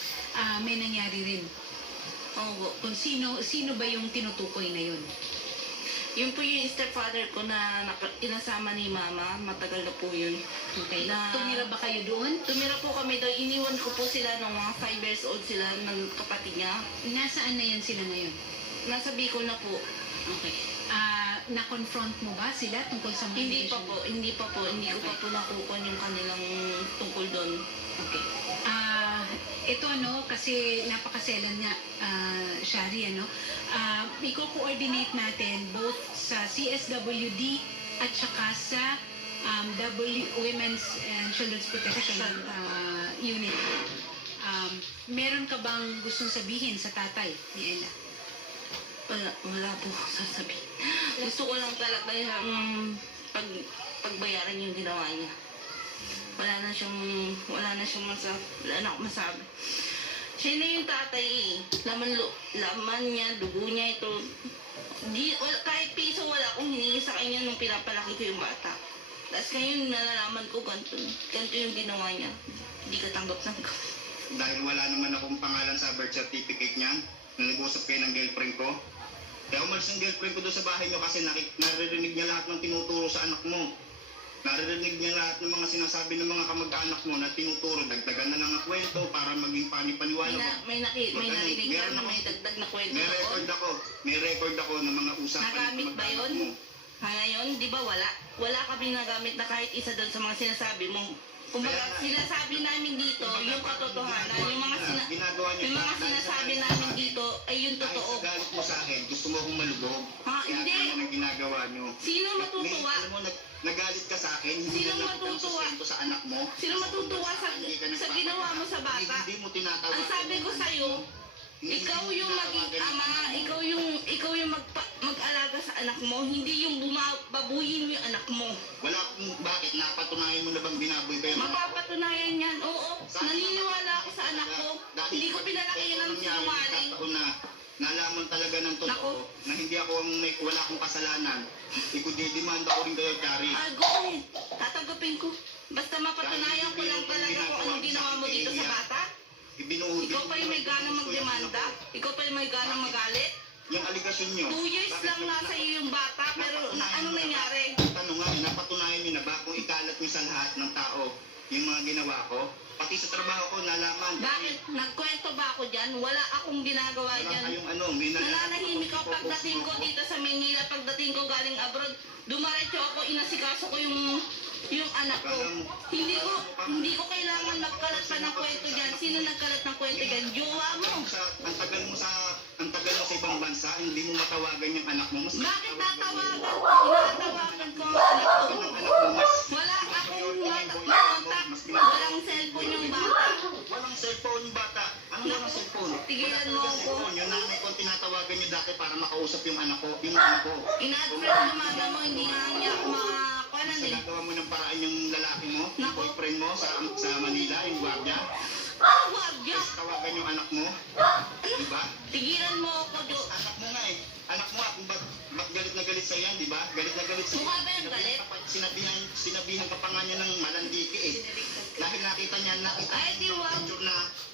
may nangyari rin. Oo. Kung sino ba yung tinutukoy na yun? Yun po yung stepfather ko na inasama ni Mama. Matagal na po yun. Okay. Tumira ba kayo doon? Tumira po kami doon. Iniwan ko po sila nung mga 5 years old sila ng kapatid niya. Nasaan na yan sila ngayon? Nasa Bicol na po. Okay. Na-confront mo ba sila tungkol sa mga Hindi pa allegation? po. Hindi ko pa po nakukuha yung kanilang tungkol doon. Okay. Ito kasi napakaselan nga, Shari, i-coordinate natin both sa CSWD at saka sa Women's and Children's Protection Unit. Meron ka bang gustong sabihin sa tatay ni Ella? Wala po akong sasabihin. Gusto ko lang talaga yung pagbayaran yung ginawa niya. Wala na siyang masabi. Siya na yung tatay eh. Laman niya, dugo niya ito. Kahit piso wala akong hiningi sa kanya nung pinapalaki ko yung bata. Tapos ngayon nalalaman ko ganito yung ginawa niya. Hindi ka tanggap-tanggap. Dahil wala naman akong pangalan sa birth certificate niya, nag-usap kayo ng girlfriend ko. Kaya umalis ng girlfriend ko doon sa bahay niyo kasi naririnig niya lahat ng tinuturo sa anak mo. Naririnig niya lahat ng mga sinasabi ng mga kamag-anak mo na tinuturo. Dagdagan na lang ang kwento para maging panipaniwala. May narinig ka na may dagdag na kwento ko. May record ako ng mga usapan ng nagamit ba kamag-anak yun? mo. Ngayon, di ba wala kami nagamit na kahit isa doon sa mga sinasabi mo. Kumbaga, sinasabi namin dito, yung katotohanan, yung mga sinasabi namin dito ay yung Dahil totoo. sa galit mo sa akin, gusto mo akong malubog. Hindi. Kaya ano ang ginagawa niyo? Sino matutuwa? Alam mo, nagalit ka sa akin, hindi Sino na nakita ang matutuwa? sustento sa anak mo. Sino matutuwa sa ginawa mo sa bata? Hindi mo tinatawa. Ang sabi ko sa'yo, ikaw yung maging ama, ikaw yung mag-alaga sa anak mo, hindi yung babuyin mo yung anak mo. Wala kung bakit, napatunayan mo na bang binaboy ko yung anak ko? Mapapatunayan yan, oo. Naniniwala ako sa anak ko. Hindi ko pinalaki yan ng sinungaling. Na nalaman talaga ng totoo na hindi ako wala akong kasalanan. Ikudidimanda ko rin kayo, Kari. Go ahead. Tatanggapin ko. Basta mapatunayan ko lang talaga kung anong ginawa mo dito sa bata. Ikaw pa yung may ganang magdemanda. Ikaw pa yung may ganang magalit. Yung aligasyon nyo. 2 years lang nasa iyo yung bata, pero anong nangyari? Tanong nga, napatunayan nyo na ba kung ikalat nyo sa lahat ng tao yung mga ginawa ko? Pati sa trabaho ko, nalaman. Bakit? Nagkwento ba ako dyan? Wala akong ginagawa dyan. Nananahimik ako pagdating ko dito sa Manila, pagdating ko galing abroad, dumaretso ako, inasikaso ko yung anak ko. Hindi ko kailangan magkalat pa ng kwento dyan. Sino nagkalat ng kwento dyan? Jowa mo. Ang tagal mo sa ibang bansa, hindi mo matawagan yung anak mo. Bakit tatawagan ko? Tinatawagan ko ang anak ko. Wala akong makontak. Walang cellphone yung bata. Walang cellphone yung bata. Ano walang cellphone? Tigilan mo ako. Yung nanay ko tinatawagan niyo dati para makausap yung anak ko. Ina-friend lumaga mo, hindi nga niya ako makakuanan eh. Nagawa mo ng paraan yung lalaki mo, yung boyfriend mo sa Manila, yung gwardiya. Gwardiya? Tawagan yung anak mo. Diba? Tigilan mo ako, Jo. Anak mo nga eh. Anak mo kung ba't galit na galit sa'yo yan, di ba? Galit na galit sa'yo. Mukha ba yung galit? Sinabihan ka pa nga niya ng malandiki eh. Dahil nakita niya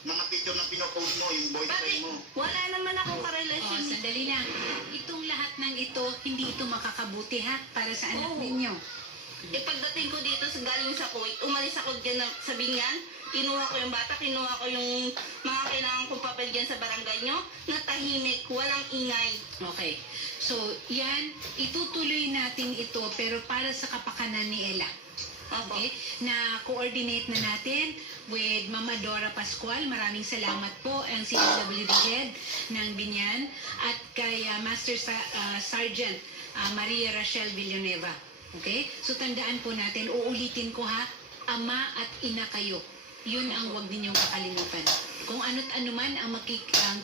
mga picture na pinopost mo, yung boyfriend mo. Wala naman akong karelasyon. Sandali lang. Itong lahat ng ito, hindi ito makakabuti ha, para sa anak ninyo. Pagdating ko dito galing sa Kuwait, umalis ako dyan sa Binyan, kinuha ko yung bata, kinuha ko yung mga kailangan kong papel dyan sa barangay nyo, natahimik, walang ingay. Okay. So, yan, itutuloy natin ito, pero para sa kapakanan ni Ella. Okay? Na-coordinate na natin with Mama Dora Pascual. Maraming salamat po ang CWD Head ng Binyan at kay Master Sergeant Maria Rachel Villanueva. Okay? So tandaan po natin, uulitin ko ha, ama at ina kayo. Yun ang huwag ninyong kakalimutan. Kung ano't ano man ang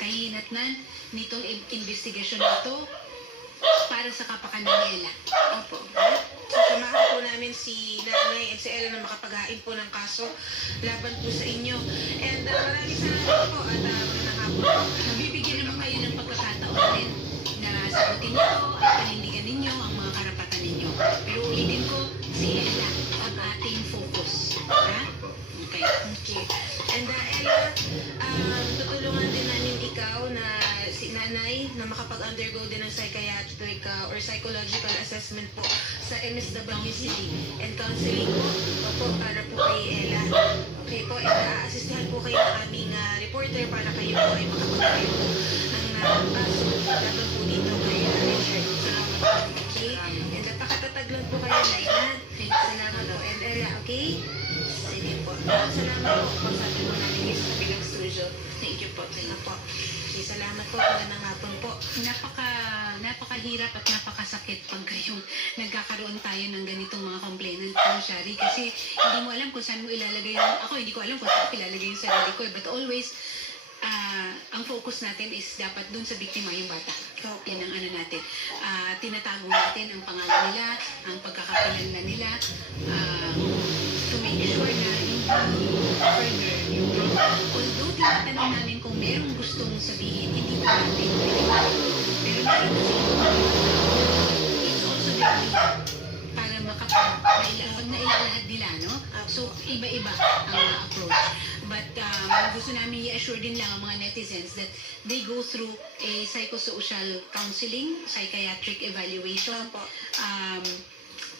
kahinatnan nitong investigasyon nito para sa kapakanan ni Ella. Opo. Sasamahan po namin si Nanay at si Ella na makapaghain po ng kaso laban po sa inyo. And maraming salamat po at magandang hapon. Bibigyan naman kayo ng pagkakataon din na sagutin nyo at panindigan ninyo ang mga karapatan ninyo. Pero ulitin ko, si Ella ang ating focus. Ha? Okay. And Ella, tutulungan din namin ikaw na si Nanay na makapag-undergo din ng psychiatric or psychological assessment po sa MSWC and counseling po. Opo, para po kay Ella. Okay po, and aasistihan po kayo ng aming reporter para kayo po ay makapag-tayo po ng kaso laban po dito kay Richard. Salamat po. Okay? And pakatatag lang po kayo na ilan. Salamat po. And Ella, okay? Sige po. Salamat po. Pagsabi mo namin is sa Bilang Studio. Thank you po. Thank you po. Okay, salamat po. Magandang hapon po. napakahirap at napakasakit pag yung nagkakaroon tayo ng ganitong mga complainant po, Shari, kasi hindi mo alam kung saan mo ilalagay ako hindi ko alam kung saan ko ilalagay yung sarili ko, but always ang focus natin is dapat dun sa biktima yung bata. Yan ang ano natin. Tinatago natin ang pangalan nila, ang pagkakakilanlan nila, to make sure na further yung trauma. Although tinatanong namin kung merong gustong sabihin, hindi po natin pinipili. Pero meron kasi it's also their duty para pag nailalahad nila, no? So, iba-iba ang approach. But gusto namin i-assure din lang ang mga netizens that they go through a psychosocial counseling, psychiatric evaluation,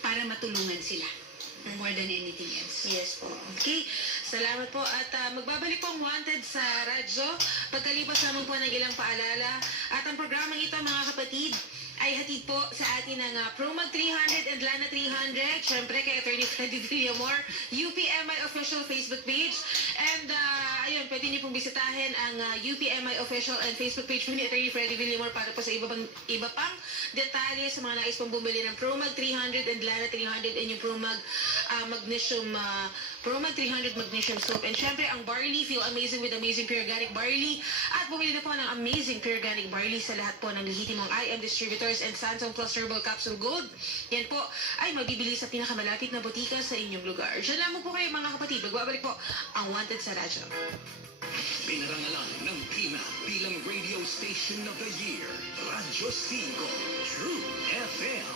para matulungan sila more than anything else. Yes po. Okay. Salamat po. At magbabalik po ang Wanted sa radyo. Pagkalipas naman po ng ilang paalala. At ang programang ito, mga kapatid, ay hatid po sa atin ng Promag 300 and Lana 300. Siyempre kay Attorney Freddy Villamor, UPMI official Facebook page. And ayun, pwede niyo pong bisitahin ang UPMI official and Facebook page ni Attorney Freddy Villamor para po sa iba pang detalye sa mga nais pong bumili ng Promag 300 and Lana 300 and yung Promag Promag 300 Magnesium Soap. And syempre, ang barley, feel amazing with amazing pure organic barley. At bumili na po ng amazing pure organic barley sa lahat po ng lehitimong IM distributors and Samsung Plus Herbal Capsule Gold. Yan po ay mabibili sa pinakamalapit na botika sa inyong lugar. Diyan lamang po kayo, mga kapatid. Magbabalik po ang Wanted sa radyo. Pinarangalan ng PINA bilang Radio Station of the Year. Radyo 5, True FM.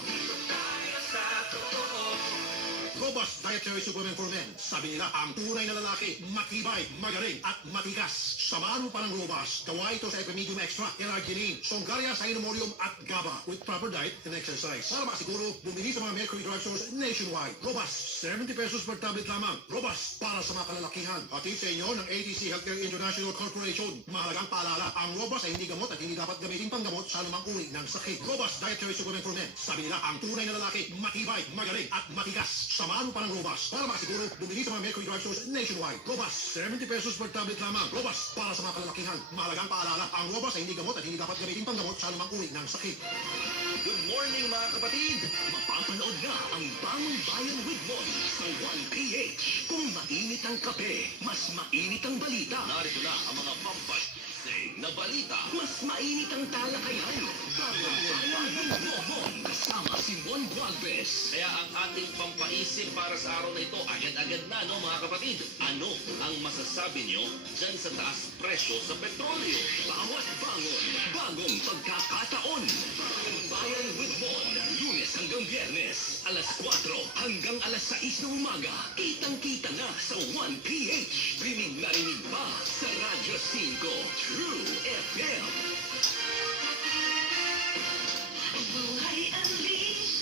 Robust Dietary Supplement for Men. Sabi nila, ang tunay na lalaki, matibay, magaling, at matigas. Samahan mo pa ng Robust. Gawa ito sa Epimedium Extra, L-Arginine, Songaria, Cynomorium, at GABA with proper diet and exercise. Para makasiguro, bumili sa mga Mercury Drug Stores nationwide. Robust, 70 pesos per tablet lamang. Robust, para sa mga kalalakihan. Hatid sa inyo ng ATC Healthcare International Corporation. Mahalagang paalala, ang Robust ay hindi gamot at hindi dapat gamitin panggamot sa anumang uri ng sakit. Robust Dietary Supplement for Men. Sabi nila, ang tunay na lalaki, matibay, magaling, at matigas. Samahan mo pa ng Robust. Para makasiguro, bumili sa mga Mercury Drug Stores nationwide. Robust, 70 pesos per tablet lamang. Robust, para sa mga kalalakihan. Mahalagang paalala, ang Robust ay hindi gamot at hindi dapat gamitin panggamot sa anumang uri ng sakit. Good morning, mga kapatid! Mapapanood na ang Bangong Bayan with Mon sa 1PH. Kung mainit ang kape, mas mainit ang balita. Narito na ang mga pampasing na balita. Mas mainit ang talakayan. Bangong Bayan with Mon kasama si Mon Gualvez. Kaya ang ating pampaisip para sa araw na ito, agad-agad na, no, mga kapatid? Ano ang masasabi nyo dyan sa taas presyo sa petrolyo? Bawat bangon, bagong pagkakataon. Bangong Bayan with Mon, Lunes hanggang Biyernes, alas 4 hanggang alas 6 ng umaga. Kitang-kita na sa 1PH. Rinig na rinig pa sa Radyo 5, True FM. Buhay ang nais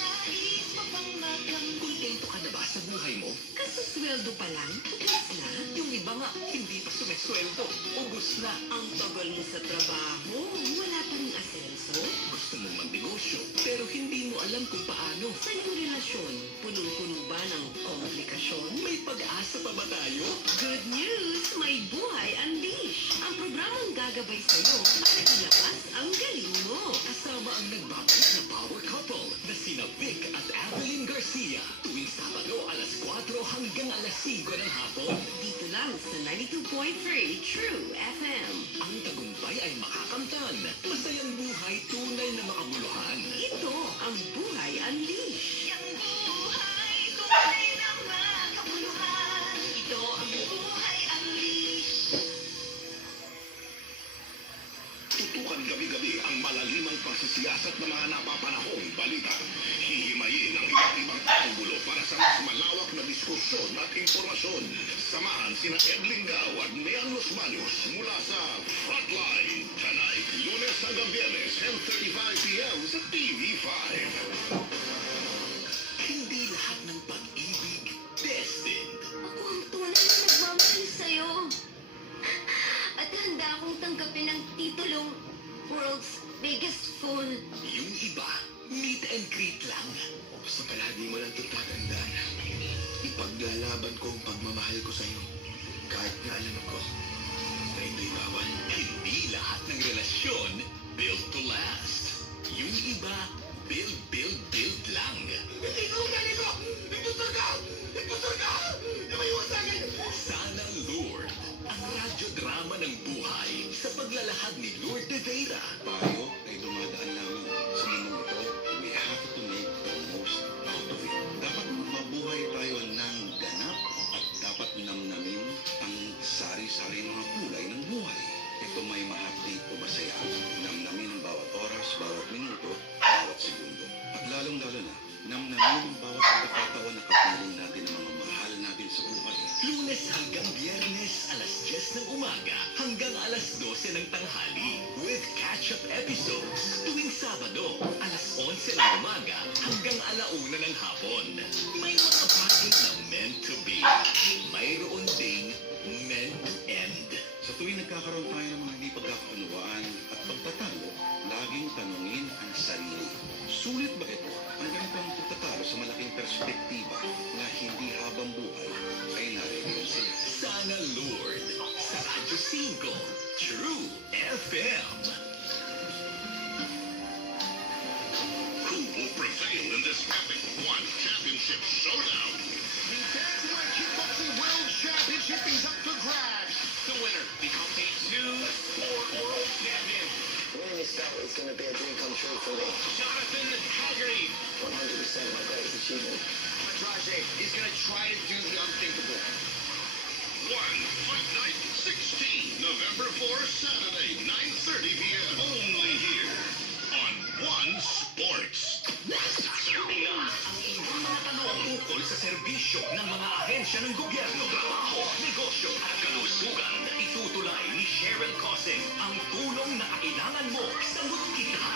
mo bang makamit? Kontento ka na ba sa buhay mo? Kasusweldo pa lang, tugas na. Yung iba nga, hindi pa sumesweldo. Ubus na. Ang tagal mo sa trabaho, wala pa rin asenso. Gusto mong magnegosyo, pero hindi mo alam kung paano. Sa iyong relasyon, punong-puno ba ng komplikasyon? May pag-asa pa ba tayo? Good news! May Buhay Unleash! Ang programang gagabay sa'yo para ilabas ang galing mo. Kasama ang nagbabalik na power couple na sina Vic at Evelyn Garcia. Tuwing Sabado, alas 4 hanggang alas 5 ng hapon. Dito lang sa 92.3 True FM. Ang tagumpay ay makakamtan. Masayang buhay, tunay na makabuluhan. Ito ang Buhay Unleash. Ang buhay, tunay na makabuluhan. Ito ang Buhay Unleash. Tutukan gabi-gabi ang malalimang pasisiyasat ng mga napapanahong balita. Hihimayin ang iba't ibang anggulo para sa mas malawak na diskusyon at informasyon. Samahan sina Edling Gao at Nean Los Baños mula sa Frontline. Tonight, Lunes hanggang Biyernes, 10:35 p.m. sa TV5. Hindi lahat ng pag-ibig destined. Ako ang tunay na nagmamahal sa'yo. At handa akong tanggapin ang titulong World's Biggest Fool. Yung iba, meet and greet lang. Basta palagi mo lang tatandaan. Ipaglalaban ko ang pagmamahal ko sa'yo. Kahit na alam ko na ito'y bawal. Hindi lahat ng relasyon built to last. Yung iba, build lang. Hindi ko ganito! Ito talaga! Lumayo sa akin! Sana Lord, ang radyo-drama ng buhay sa paglalahad ni Lord de Vera. Tayo ay dumadaan lamang sa mundong ito. We have to make the most out of it. Dapat mabuhay tayo ng ganap at dapat namnamin ang sari-sari mga kulay ng buhay. Ito may mahapdi o masaya. Namnamin ang bawat oras, bawat minuto, bawat segundo. At lalong-lalo na, namnamin ang bawat pagkakataon na kapiling natin ang mga mahal natin sa buhay. Lunes hanggang Biyernes, alas 10 ng umaga hanggang alas 12 ng tanghali with catch-up episodes. Tuwing Sabado, alas 11 ng umaga hanggang alauna ng hapon. May mga bagay na meant to be. Mayroon ding meant to end. Sa tuwing nagkakaroon tayo ng mga hindi pagkakaunawaan at pagtatalo, laging tanungin ang sarili. Sulit ba ito ang ganitong pagtatalo sa malaking perspektiba na hindi habang buhay ay naririyan sila? Sana Lord, sa Radyo 5, True FM. Who will prevail in this epic one championship showdown? The Bantamweight Kickboxing World Championship is up for grabs. The winner becomes a 2-4 world champion. Winning this belt is going to be a dream come true for me. Jonathan Haggerty. 100% my greatest achievement. Andrade is going to try to do the unthinkable. One Fight Night 16, November 4, Saturday, 9:30 p.m. Only here on One Sports. Sasagutin na ang inyong mga tanong tungkol sa serbisyo ng mga ahensya ng gobyerno, trabaho, negosyo at kalusugan. Itutulay ni Cheryl Cosing ang tulong na kailangan mo. Sagot kita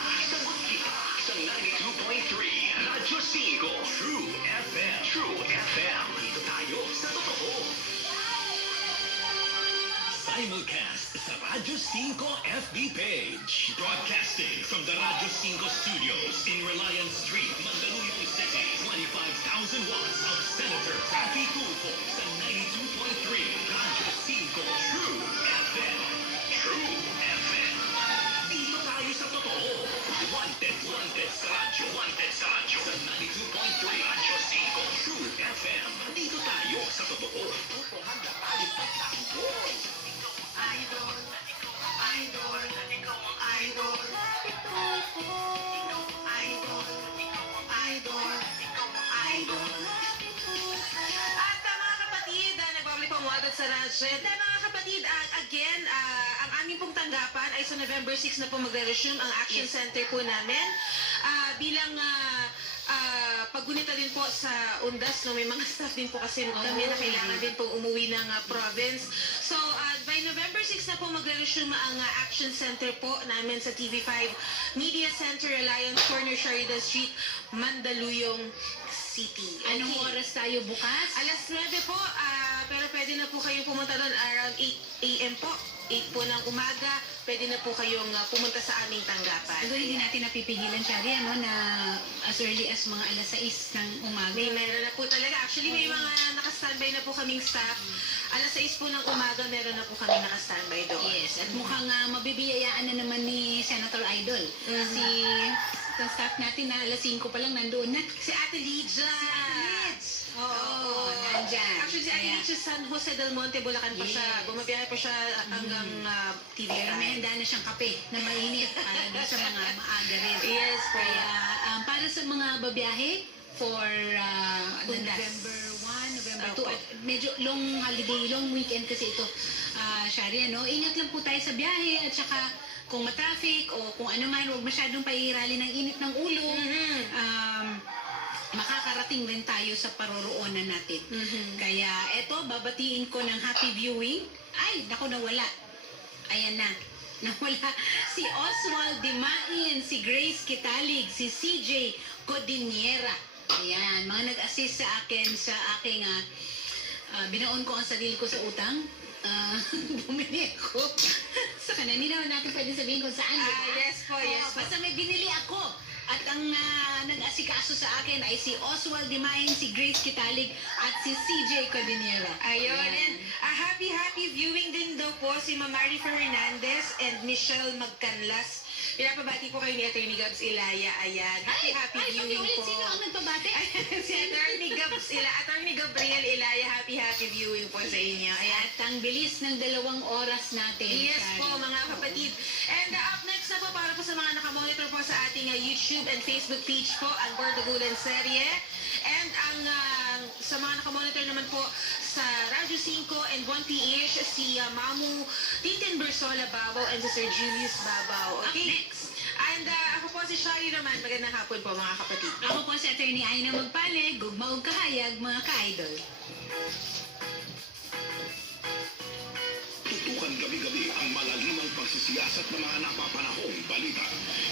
sa 92.3 Radyo 5 True FM. True FM. Dito tayo sa totoo. Simulcast sa Radyo 5 FB page. Broadcasting from the Radyo 5 studios in Reliance Street, Mandaluyong City. 25,000 watts of Senator Rafi Tulfo sa 92.3 Radyo 5 True FM. True FM. Dito tayo sa totoo. Wanted sa radyo. Wanted sa radyo. Sa 92.3 Radyo 5 True FM. Dito tayo sa totoo. Handa tayo pagtanggol. Idol, idol, ikaw ang idol. Idol, idol, ikaw ang idol. At mga kapatid, nagbabalik po mo sa Radyo. Mga kapatid, again, ang aming pong tanggapan ay sa November 6 na po magre-resume ang Action Center po namin. Bilang paggunita din po sa Undas, no, may mga staff din po kasi kami na kailangan din pong umuwi ng province. So, by November 6 na po magre-resume ang Action Center po namin sa TV5 Media Center, Alliance Corner, Sheridan Street, Mandaluyong City. Anong oras tayo bukas? Alas 9 po, pero pwede na po kayong pumunta doon around 8 a.m. po. 8 po ng umaga, pwede na po kayong pumunta sa aming tanggapan. Although hindi natin napipigilan siya rin, na as early as mga alas 6 ng umaga. Meron na po talaga. Actually, may mga naka-standby na po kaming staff. Alas 6 po ng umaga, meron na po kami naka-standby doon. Yes, at mukhang mabibiyayaan na naman ni Senator Idol. Si staff natin na alas 5 pa lang nandoon na. Si Ate Lydia. Oo, nandyan. Actually, si Ate Lydia San Jose del Monte, Bulacan pa siya. Bumabiyahe pa siya hanggang TV. Kaya may handa na siyang kape na mainit para doon sa mga maaga rin. Yes po. Kaya para sa mga babiyahe for November 1, November 2, medyo long holiday, long weekend kasi ito, Sharia, no? Ingat lang po tayo sa biyahe at saka kung matraffic o kung ano man, huwag masyadong pairali ng init ng ulo. Makakarating rin tayo sa paroroonan natin. Kaya eto, babatiin ko ng happy viewing. Ay, naku, nawala. Ayan na. Nawala. Si Oswald Dimain, si Grace Kitalig, si CJ Codiniera. Ayan, mga nag-assist sa akin sa aking binaon ko ang sarili ko sa utang. Bumili ako sa kanan. Hindi naman natin pwede sabihin kung saan. Yes po, yes po. Basta may binili ako. At ang nag-asikaso sa akin ay si Oswald Dimain, si Grace Kitalig, at si CJ Codiniera. Ayun, and happy viewing din daw po si Ma'am Marifa Hernandez and Michelle Magcanlas. Pinapabati po kayo ni Attorney Gabs Ilaya. Ayan. Happy viewing po. Sino ang nagpabati? Si Attorney Gabriel Ilaya. Happy viewing po sa inyo. Ayan. At ang bilis ng 2 oras natin. Yes Shari. po, mga kapatid. And up next na po, para po sa mga nakamonitor po sa ating YouTube and Facebook page po, ang Gordogulan serye. And ang sa mga nakamonitor naman po sa Radyo 5 and 1PH, si Mamu Tintin Bersola Babaw and si Sir Julius Babaw. Okay? And ako po si Shari naman. Magandang hapon po, mga kapatid. Ako po si Attorney Aina Magpale, gugmaog kahayag, mga ka-idol. Tutukan gabi-gabi ang malalimang pagsisiyasat ng mga napapanahong balita.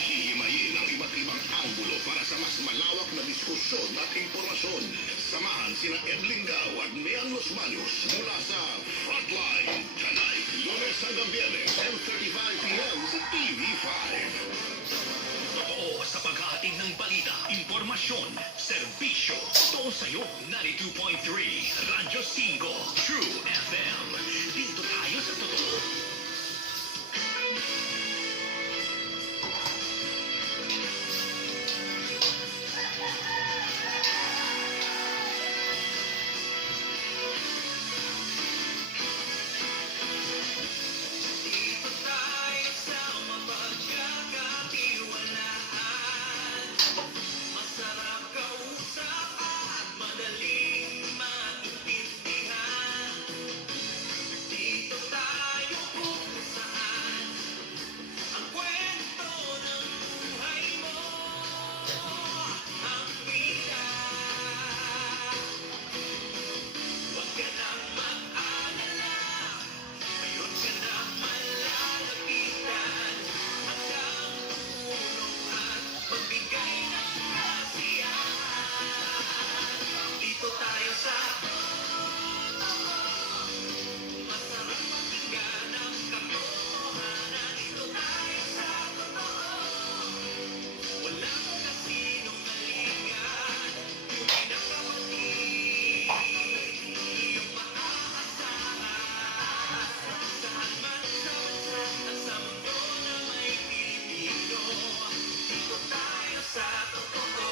Hihimayin ang iba't ibang anggulo para sa mas malawak na diskusyon at informasyon. Samahan sina Edling Gao at Mian Los Baños mula sa Frontline. Tonight, Lunes hanggang Biyernes, 10:35 p.m. sa TV5. Totoo sa paghahatid ng balita, impormasyon, serbisyo. Totoo sa'yo, 92.3, Radyo 5, True FM. Dito tayo sa totoo. Dito tayo sa mapagkakatiwalaan. Masarap kausap at madaling maintindihan. Dito tayo kung saan ang kwento ng buhay mo ang bida. Huwag ka nang mag-alala, mayroon ka na malalapitan hanggang tumulong at magbigay ng kasiyahan. Dito tayo sa masarap pakinggan ang katotohanan. Dito tayo sa totoo, walang kasinungalingan. Tunay na kapatid, iyong maaasahan. Saan man sa bansa at sa mundo na may Pilipino, dito tayo sa totoo.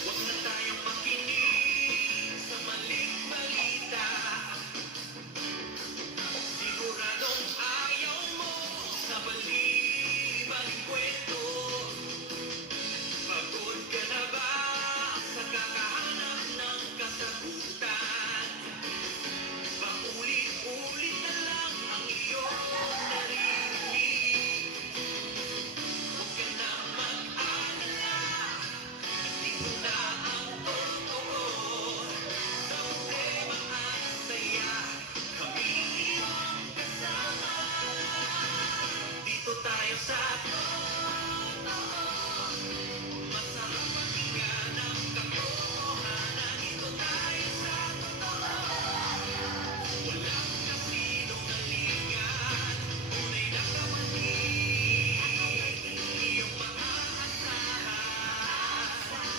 Huwag na tayong makinig sa maling balita. Siguradong ayaw mo sa bali-baling kwento. Pagod ka na ba sa kakahanap ng kasagutan? Paulit-ulit na lang ang iyong naririnig. Huwag ka na mag-alala, dito na ang totoo. Sa problema at saya, kami iyong kasama. Dito tayo sa totoo, masarap pakinggan ang katotohanan. Dito tayo sa totoo, walang kasinungalingan. Tunay na kapatid, iyong maaasahan.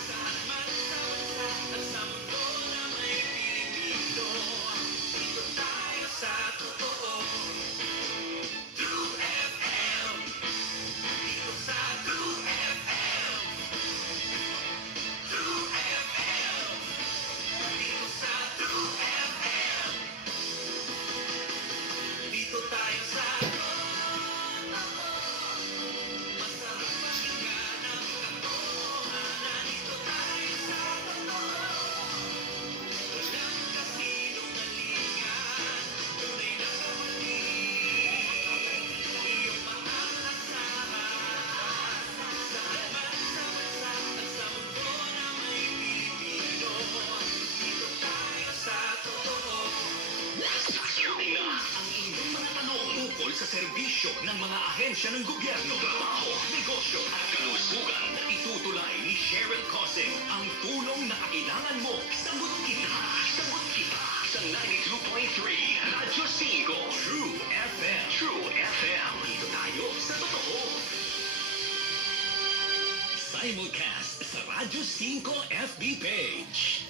Saan man sa bansa at sa mundo na may Pilipino, dito tayo sa totoo. True FM, dito sa True FM. True FM, dito sa True FM. Dito tayo sa totoo, masarap pakinggan ang katotohanan. Dito tayo sa totoo, walang kasinungalingan. Tunay na kapatid, iyong maaasahan. Saan man sa bansa at sa mundo na may Pilipino, dito tayo sa totoo. Sasagutin na ang inyong mga tanong tungkol sa serbisyo ng mga ahensya ng gobyerno, trabaho, negosyo at kalusugan na itutulay ni Cheryl Cosing. Ang tulong na kailangan mo. Sagot kita sa 92.3 Radyo 5 True FM. True FM. Dito tayo sa totoo. Simulcast Radyo 5 FB page.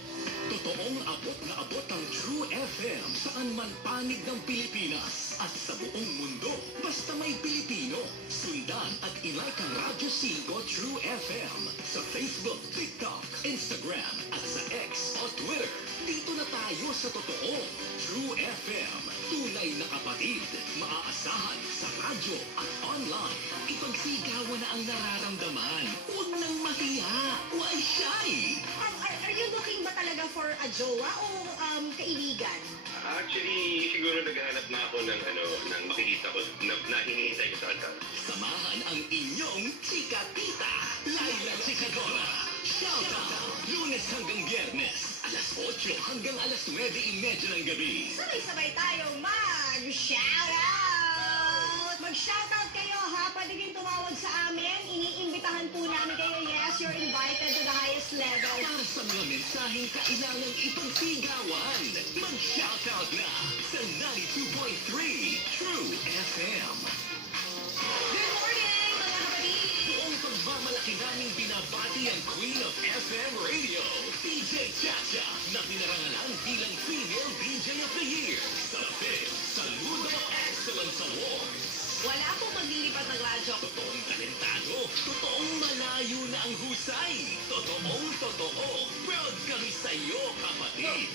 Totoong abot na abot ang True FM saan man panig ng Pilipinas at sa buong mundo. Basta may Pilipino, sundan at ilike ang Radyo 5 True FM sa Facebook, TikTok, Instagram at sa X o Twitter. Dito na tayo sa totoo. True FM, tunay na kapatid, maaasahan sa radyo at online. Ipagsigawan na ang nararamdaman. Huwag nang mahiya. Why shy? Are you looking ba talaga for a jowa o kaibigan? Actually, siguro naghahanap na ako ng makikita ko na hinihintay ko sa altar. Samahan ang inyong chikatita, Laila Chikadora. Shoutout! Lunes hanggang Biyernes, alas 8 hanggang alas 9:30 ng gabi. Sabay-sabay tayong mag-shoutout! Mag-shoutout kayo ha! Pwede kayong tumawag sa amin. Iniimbitahan po namin kayo. Yes, you're invited to the highest level. Para sa mga mensaheng kailangang ipagsigawan, mag-shoutout na sa 92.3 True FM. Good morning, mga kapatid! Buong pagmamalaki namin binabati ang Queen of FM Radio, DJ Chacha, na pinarangalan bilang Female DJ of the Year sa FIT Saludo Excellence Awards. Wala pong maglilipat ng radyo. Totoong talentado, totoong malayo na ang husay, totoong totoo. Proud kami sa iyo, kapatid.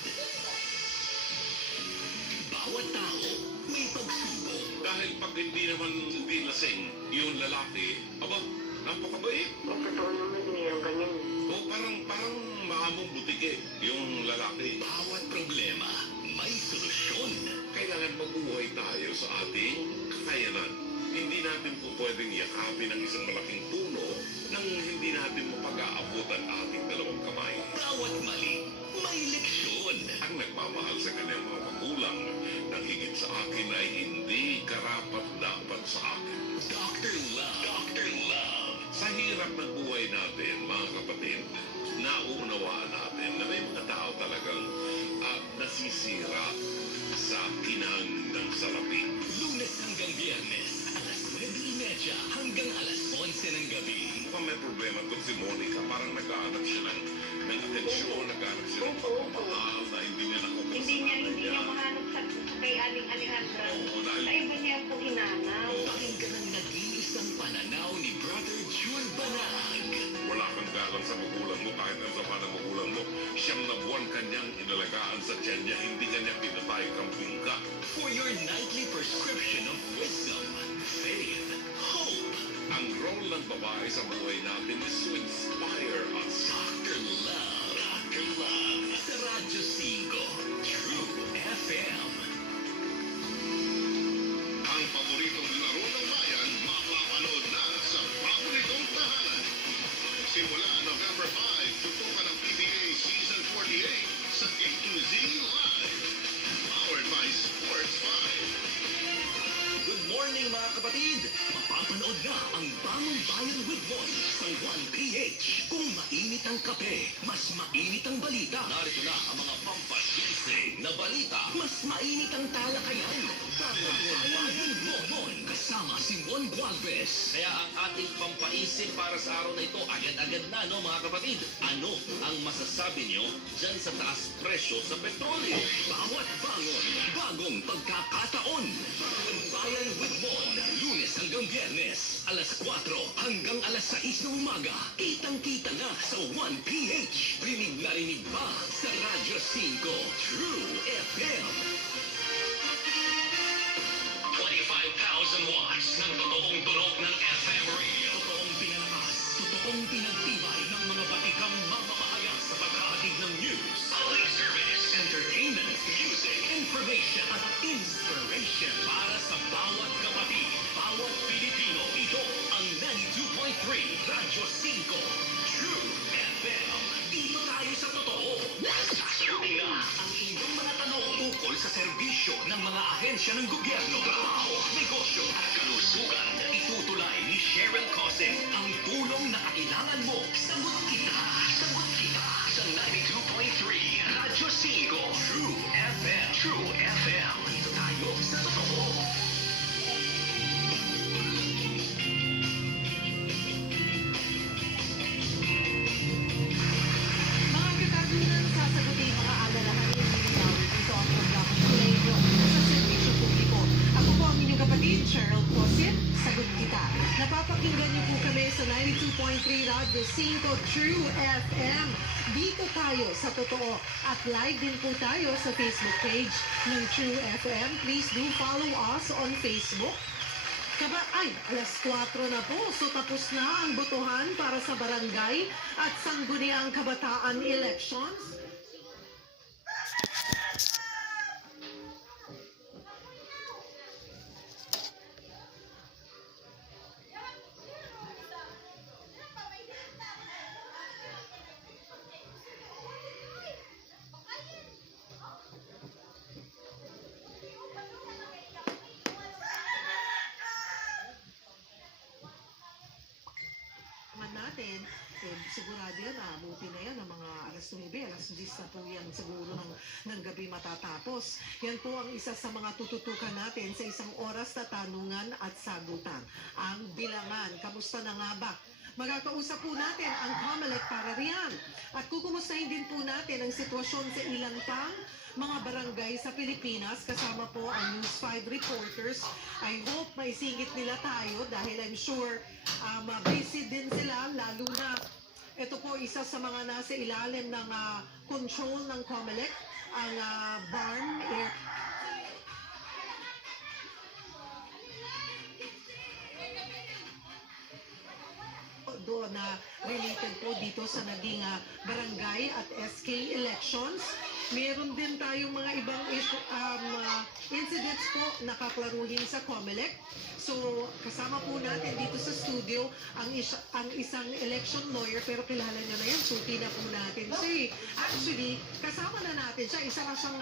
Bawat tao may pagsubok. Dahil pag hindi naman hindi lasing, yung lalaki, aba, napakabait. Totoo naman, mayroong ganyan. O parang maamong butike yung lalaki. Bawat problema may solusyon. Kailangan mabuhay tayo sa ating kakayanan. Hindi natin po pwedeng yakapin ang isang malaking puno nang hindi natin mapag-aabot ang ating dalawang kamay. Bawat mali may leksyon. Ang nagmamahal sa kanyang mga magulang nang higit sa akin ay hindi karapat-dapat sa akin. Dr. Love. Dr. Love. Sa hirap ng buhay natin, mga kapatid, nauunawaan natin na may mga tao talagang nasisira sa kinang ng salapi. Lunes hanggang Biyernes, alas 9:30 hanggang alas 11 ng gabi. Mukhang may problema kung si Monica, parang naghahanap siya ng atensyon, naghahanap siya ng pagmamahal na hindi niya nakukuha Hindi niya mahanap sa kay Aling Alejandra. Oo, dahil... Sa iba niya po hinanaw. Pakinggan ang nag-iisang pananaw ni Brother June Banag. Wala kang galang sa magulang mo kahit ang sama ng magulang mo. Siyang na buwan kanyang inalagaan sa tiyan niya, hindi kanya pinatay kamping ka. For your nightly prescription of wisdom, faith, hope. Ang role ng babae sa buhay natin is to inspire us. Dr. Love. Dr. Love. Sa Radyo 5, True FM. Ang paboritong laro ng bayan, mapapanood na sa paboritong tahanan. Simula November 5, tutukan ang PBA Season 48 sa A2Z Live. Powered by Sports 5. Good morning mga kapatid! Mapapanood na ang Bangon Bayan with Von sa 1PH. Kung mainit ang kape, mas mainit ang balita. Narito na ang mga pampasisig na balita. Mas mainit ang talakayan. Bangon Bayan with Von kasama si Mon Gualvez. Kaya ang ating pampaisip para sa araw na ito, agad-agad na, no mga kapatid? Ano ang masasabi nyo dyan sa taas presyo sa petrolyo? Bawat bangon, bagong pagkakataon. Bangon Bayan with Mon, Lunes hanggang Biyernes, alas 4 hanggang alas 6 ng umaga. Kitang-kita na sa 1PH. Rinig na rinig pa sa Radyo 5 True FM. 25,000 watts ng totoong tunog ng FM radio. Totoong pinalakas, totoong pinagtibay ng mga batikang mamamahayag sa paghahatid ng news, public service, entertainment, music, information at inspiration para sa bawat kapatid, bawat Pilipino. Ito ang 92.3 Radyo 5 True FM. Dito tayo sa totoo. Sasagutin na ang inyong mga tanong ukol sa serbisyo ng mga ahensya ng gobyerno, trabaho, negosyo at kalusugan. Itutulay ni Cheryl Cosin ang tulong na kailangan mo. Sagot kita. Sagot kita sa 92.3 Radyo 5 True FM. True FM. Dito tayo sa totoo. Cheryl Posit, Sagot Kita. Napapakinggan niyo po kami sa 92.3 Radyo 5 True FM. Dito tayo sa Totoo at live din po tayo sa Facebook page ng True FM. Please do follow us on Facebook. Alas 4 na po. So tapos na ang botohan para sa barangay at sangguniang kabataan elections. Natin, sigurado yan, buti na yan, ang mga alas 9, alas 10 na po yan siguro ng gabi matatapos. Yan po ang isa sa mga tututukan natin sa isang oras na tanungan at sagutan. Ang bilangan, kamusta na nga ba? Magkakausap po natin ang COMELEC para riyan. At kukumustahin din po natin ang sitwasyon sa ilang pang mga barangay sa Pilipinas. Kasama po ang News 5 reporters. I hope may singit nila tayo dahil I'm sure busy din sila, lalo na ito po isa sa mga nasa ilalim ng control ng COMELEC, ang BARM Air. Doon na related po dito sa naging barangay at SK elections. Meron din tayong mga ibang incidents po nakaklaruhin sa COMELEC. So, kasama po natin dito sa studio ang isang election lawyer, pero kilala niya na yun, suti na po natin. So, actually, kasama na natin siya. Isa na siyang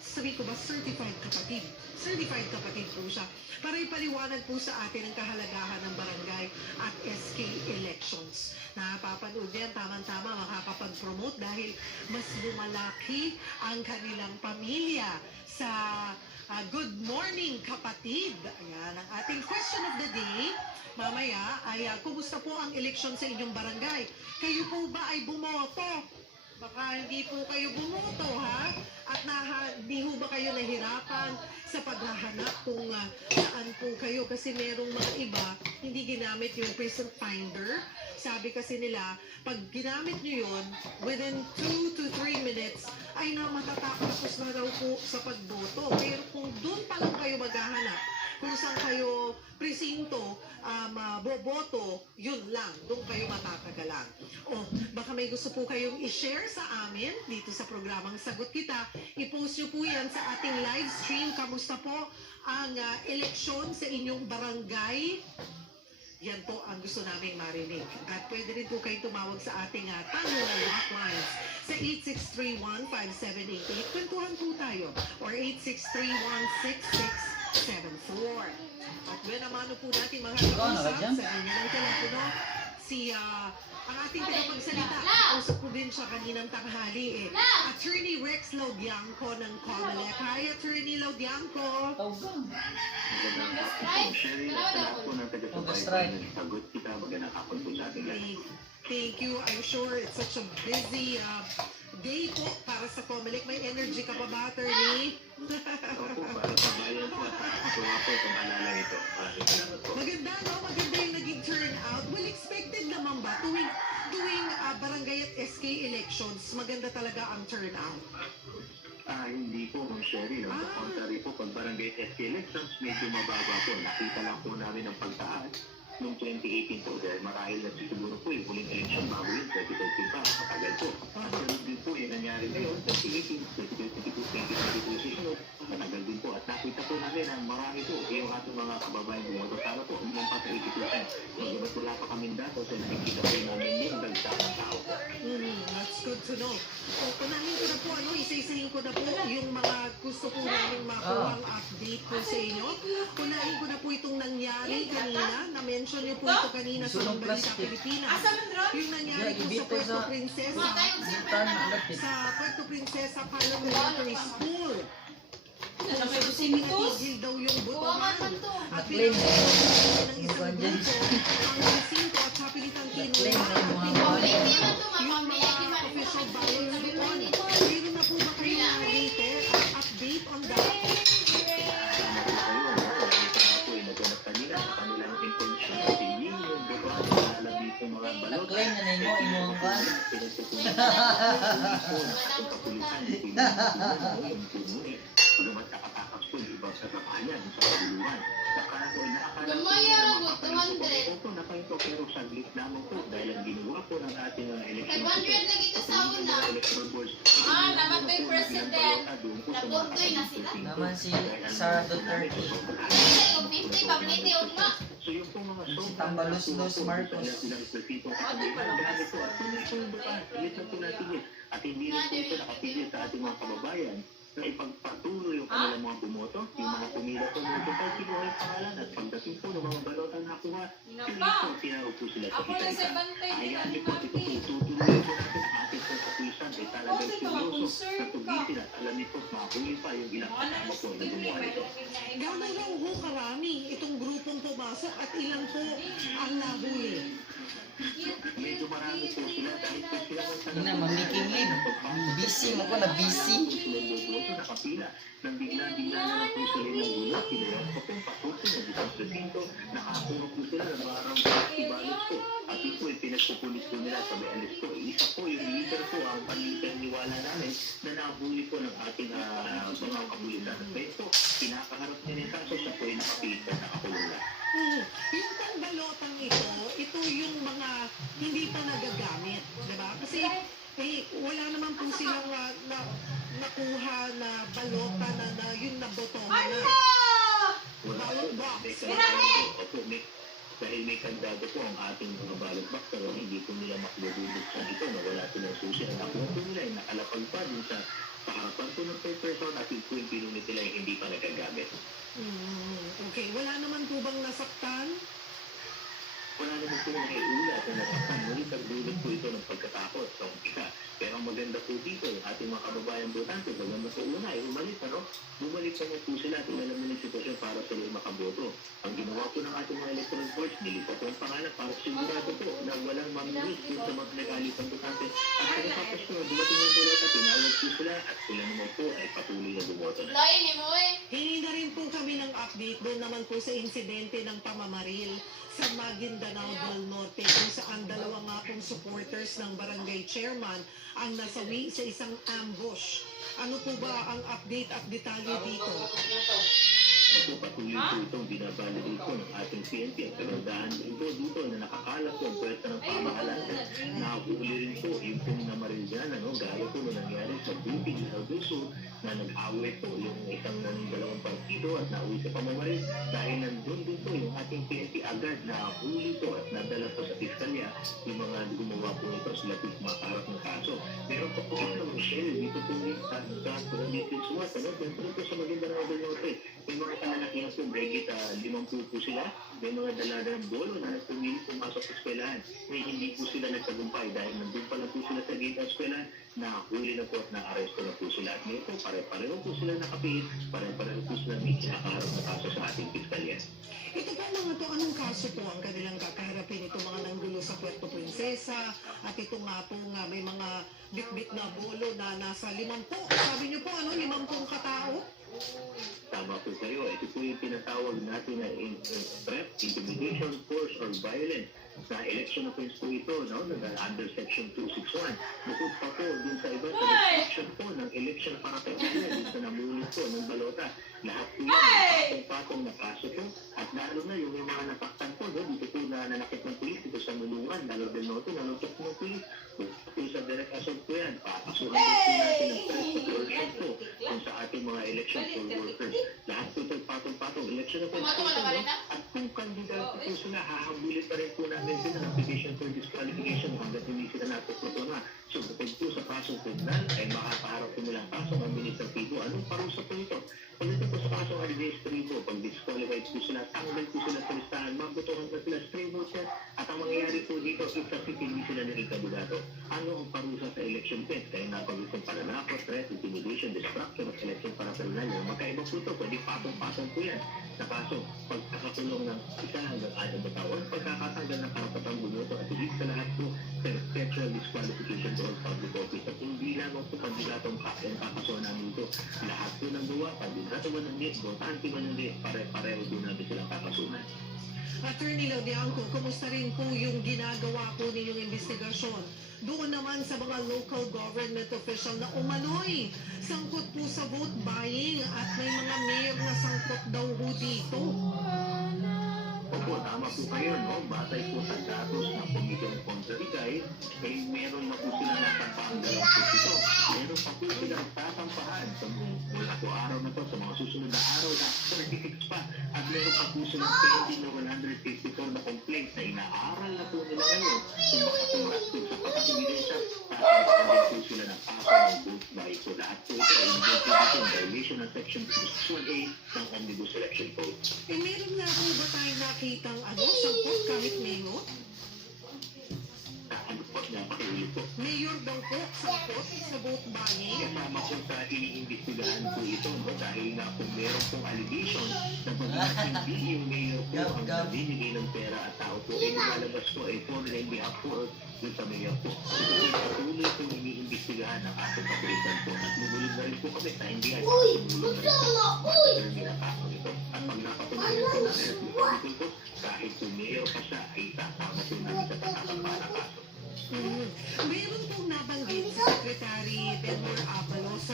sabi ko ba, certified kapatid. Certified kapatid po siya. Para ipaliwanag po sa atin ang kahalagahan ng barangay at SK elections. Napapanood yan, tamang-tama makakapag-promote dahil mas lumalaki ang kanilang pamilya sa Good Morning Kapatid. Ayan, ang ating question of the day. Mamaya ay kumusta po ang eleksyon sa inyong barangay? Kayo po ba ay bumoto? Baka hindi po kayo bumoto, ha? At hindi ho ba kayo nahirapan sa paghahanap kung saan po kayo? Kasi merong mga iba, hindi ginamit yung present finder. Sabi kasi nila, pag ginamit nyo yun, within 2 to 3 minutes, ay matatapos na raw po sa pagboto. Pero kung doon pa lang kayo maghahanap, kung saan kayo presinto, boboto, yun lang, doon kayo matatagalan. O, baka may gusto po kayong i-share sa amin dito sa programang Sagot Kita. I-post nyo po yan sa ating live stream. Kamusta po ang eleksyon sa inyong barangay? Yan po ang gusto naming marinig. At pwede rin po kayong tumawag sa ating tanungan hotlines sa 8631-5788. Kwentuhan po tayo. Or 8631-6674. At benamano po natin mga kausap sa inyong telepono. Ang ating tagapagsalita, usap ko din siya kaninang tanghali Attorney Rex Laudianco ng COMELEC. Hi, Attorney Laudianco. Thank you. I'm sure it's such a busy day po para sa COMELEC. May energy ka pa ba, Attorney? Maganda, no? Maganda yung naging turnout. Well, expected naman ba? Tuwing barangay at SK elections, maganda talaga ang turnout. Hindi po, Ma'am Sherry. No? Contrary po, pag barangay SK elections, medyo mababa po. Nakita lang po namin ang pagtaas noong 2018 po. Dahil marahil na siguro po yung huling election bago yun, 2013 pa, matagal po. At sunod din po yung nangyari ngayon, 2018, 2022, 2022, matagal din po. At nakita po namin ang marami po yung ating mga kababayan bumoto. Sana po, umang pa sa 80%. Magabat wala pa kaming dato, so nakikita po namin yung dagdag ng tao. That's good to know. So, kunahin ko na po, isa-isahin ko na po yung mga gusto po namin makuha ang update po sa inyo. Kunahin ko na po itong nangyari kanina. Na-mention niyo po ito kanina sa Balita Pilipinas. Yung nangyari po sa Puerto Princesa. Sa Puerto Princesa Palom Elementary School. Natigil daw yung botohan. At pinag-uusapan ng isang grupo, ang resinto at sa pilitang kinuha. Yung mga official ballots doon. Meron na po ba kayo update on that? Gamaya lang mo, 200. Pero saglit lamang po dahil ang ginawa po ng ating election 500 na kita sa una. Namatay president. Nabordoy na sila. Naman si Sara Duterte. Kasi yung 50, pabliti o nga. So yung po mga Si Tambaluslos Marcos. At hindi rin po ito nakapigil sa ating mga kababayan na ipagpatuloy yung kanilang mga bumoto, yung mga pumila po ng kahit sino ay pangalan at pagdating po ng mga balota na nakuha, sila po tinawag po sila sa kita-kita. Hayaan po, ito po tutuloy po natin ang ating po kapulisan ay talagang seryoso na tugisin at alamin po mahuli pa yung ilang kasama po na gumawa ito. Gano'n lang ho karami itong grupong pumasok at ilan po ang nahuli. Medyo marami po sila dahil po sila Ina, mamiking leave. Busy ako na busy. Nakapila nang bigla-bigla na po sila ng gulo, kinayak po pong patuto ng isang presinto, nakakuha po sila ng mga around 50 ballots po. At ito po ay pinagpupulis po nila sa Bayalis po. Isa po yung leader po ang paniniwala namin na nahuli po ng ating mga kapulisan. At ito, pinakaharap niya ng kaso, siya po ay nakapilit at nakakulong na. Yung pangbalotang ito yung mga hindi pa nagagamit, di ba? Kasi wala naman po silang nakuha na balota na yun na botohan na. Ballot box. Dahil may kandado po ang ating mga ballot box, pero hindi po nila makulububot sa ito na wala silang susi. Ang nakuha po nila ay nakalapag pa din sa harapan po ng person at yung po yung pinunit nila ay hindi pa nagagamit. Okay, wala naman po bang nasaktan? Wala naman po naiulat na nasaktan. Ngunit nagdulot po ito ng pagkatakot sa umpisa. Pero ang maganda po dito, yung ating mga kababayan botante, maganda po una, ay umalis, bumalik naman po sila at inalam mo ng sitwasyon para sila makaboto. Ang ginawa po ng ating mga electoral boards, nilipat po ang pangalan para sigurado po na walang mamimiss dun sa mga nagalitang botante. At pagkatapos po, dumating ang balota, tinawag po sila at sila naman po ay patuloy na bumoto na. Hingi na rin po kami ng update doon naman po sa insidente ng pamamaril sa Maguindanao del Norte kung saan dalawa nga pong supporters ng barangay chairman ang nasawi sa isang ambush. Ano po ba ang update at detalye dito? Ito patuloy po itong binabalidate po ng ating PNP at pinagdaan din po dito na nakakalat po ang pwesta ng pamahalaan. Nakahuli rin po yung pong namaril dyan, gaya po na nangyari sa Buti sa Abuso na nag-away po yung isang dalawang partido at nauwi sa pamamaril dahil nandun din po yung ating PNP agad na huli po at nadala po sa piskalya yung mga gumawa po nito sila po makaharap ng kaso. Pero po po ito, Michelle, dito po sa Community SWAT, dito po sa Maguindanao del Norte, yung mga kalalakihan po, Brigit, 50 po sila, may mga daladaang bolo na pumili pumasok sa eskwelahan. May hindi po sila nagtagumpay dahil nandun pa lang po sila sa gate ng eskwelahan, nahuli na po at na-arresto na po sila. At ngayon po, pare-pareho po sila nakapihit, pare-pareho po sila may kinakaharap na kaso sa ating piskalya. Ito po mga to, anong kaso po ang kanilang kakaharapin? Ito mga nanggulo sa Puerto Princesa at ito nga po nga may mga bit-bit na bolo na nasa 50. Sabi niyo po, 50 katao? Tama po kayo. Ito po yung tinatawag natin na threat, intimidation, force, or violence. Sa election offense po ito, under section 261. Bukod pa po dun sa iba sa destruction po ng election para kailangan dun sa namulit po ng balota. Lahat po yun, patong-patong na kaso po. At lalo na yung mga nasaktan po, dito po na nanakit ng pulis dito sa Mulungan, lalo din noto, nanukot ng pulis. Kung sa direct assault po yan, papasuhan din po natin ng first coercion po kung sa ating mga election poll workers. Lahat po ito patong-patong election offense po ito. At kung kandidato po sila, hahabulin pa rin po natin sila ng petition for disqualification hanggang hindi sila natututo na. So, bukod po sa kasong kriminal, ay makapaharap po nilang kasong administratibo. Anong parusa po ito? Pag ito po sa kasong administratibo, pag disqualified po sila, tanggal po sila sa listahan, mabutuhan na sila stray votes yan. At ang mangyayari po dito, if hindi sila naging kandidato, ano ang parusa sa election test? Kaya napag-isang pananakot, threat, intimidation, destruction of election para personal. Magkaiba po ito, pwede patong-patong po yan. Sa kaso, pagkakakulong ng isa hanggang 6 na taon, pagkakatanggal ng karapatang bumoto at higit sa lahat po, perpetual disqualification to all public office. At hindi lamang po kandidatong kakasuhan namin ito. Lahat po ng gawa, kandidato man ng NIT, botante man ng NIT, pare-pareho po natin silang kakasuhan. Attorney Laudianco, kumusta rin po yung ginagawa po ninyong investigasyon doon naman sa mga local government official na umano'y sangkot po sa vote buying at may mga mayor na sangkot daw ho dito? Opo, tama po kayo, no? Batay po sa datos ng Komitong Kontrarigay, eh meron na po sila natampahang 2 ito. Meron pa po silang tatampahan sa mula po araw na to, sa mga susunod na araw na 36 pa. At meron pa po silang pending na 154 na complaints na inaaral na po nila ngayon kung makatulat po sa pagkakabidensya. Tatampahan po sila ng kaso ng vote buy. So lahat po ito ay investigating violation ng Section 61A ng Omnibus Election Code. Eh, meron na po ba tayo nakitang sangkot kahit mayor? Ano po, napakahuli po. Mayor daw po sangkot sa vote buying? Kasama po sa iniimbestigahan po ito, no? Dahil nga kung meron pong allegation na pag hindi yung mayor po ang nabibigay ng pera at tao po ay lumalabas po ay for the behalf po dun sa mayor po. Ito po yung patuloy po iniimbestigahan ng ating kapulisan po. At lumulog na rin po kami sa hindi ay tumulong na rin po madetermine ang kaso nito. At pag napatuloy po natin at ipagpapagod po, kahit po mayor pa siya ay kasama po namin sa pagkakapa na kaso. Meron pong nabanggit si Secretary Benmar Abalos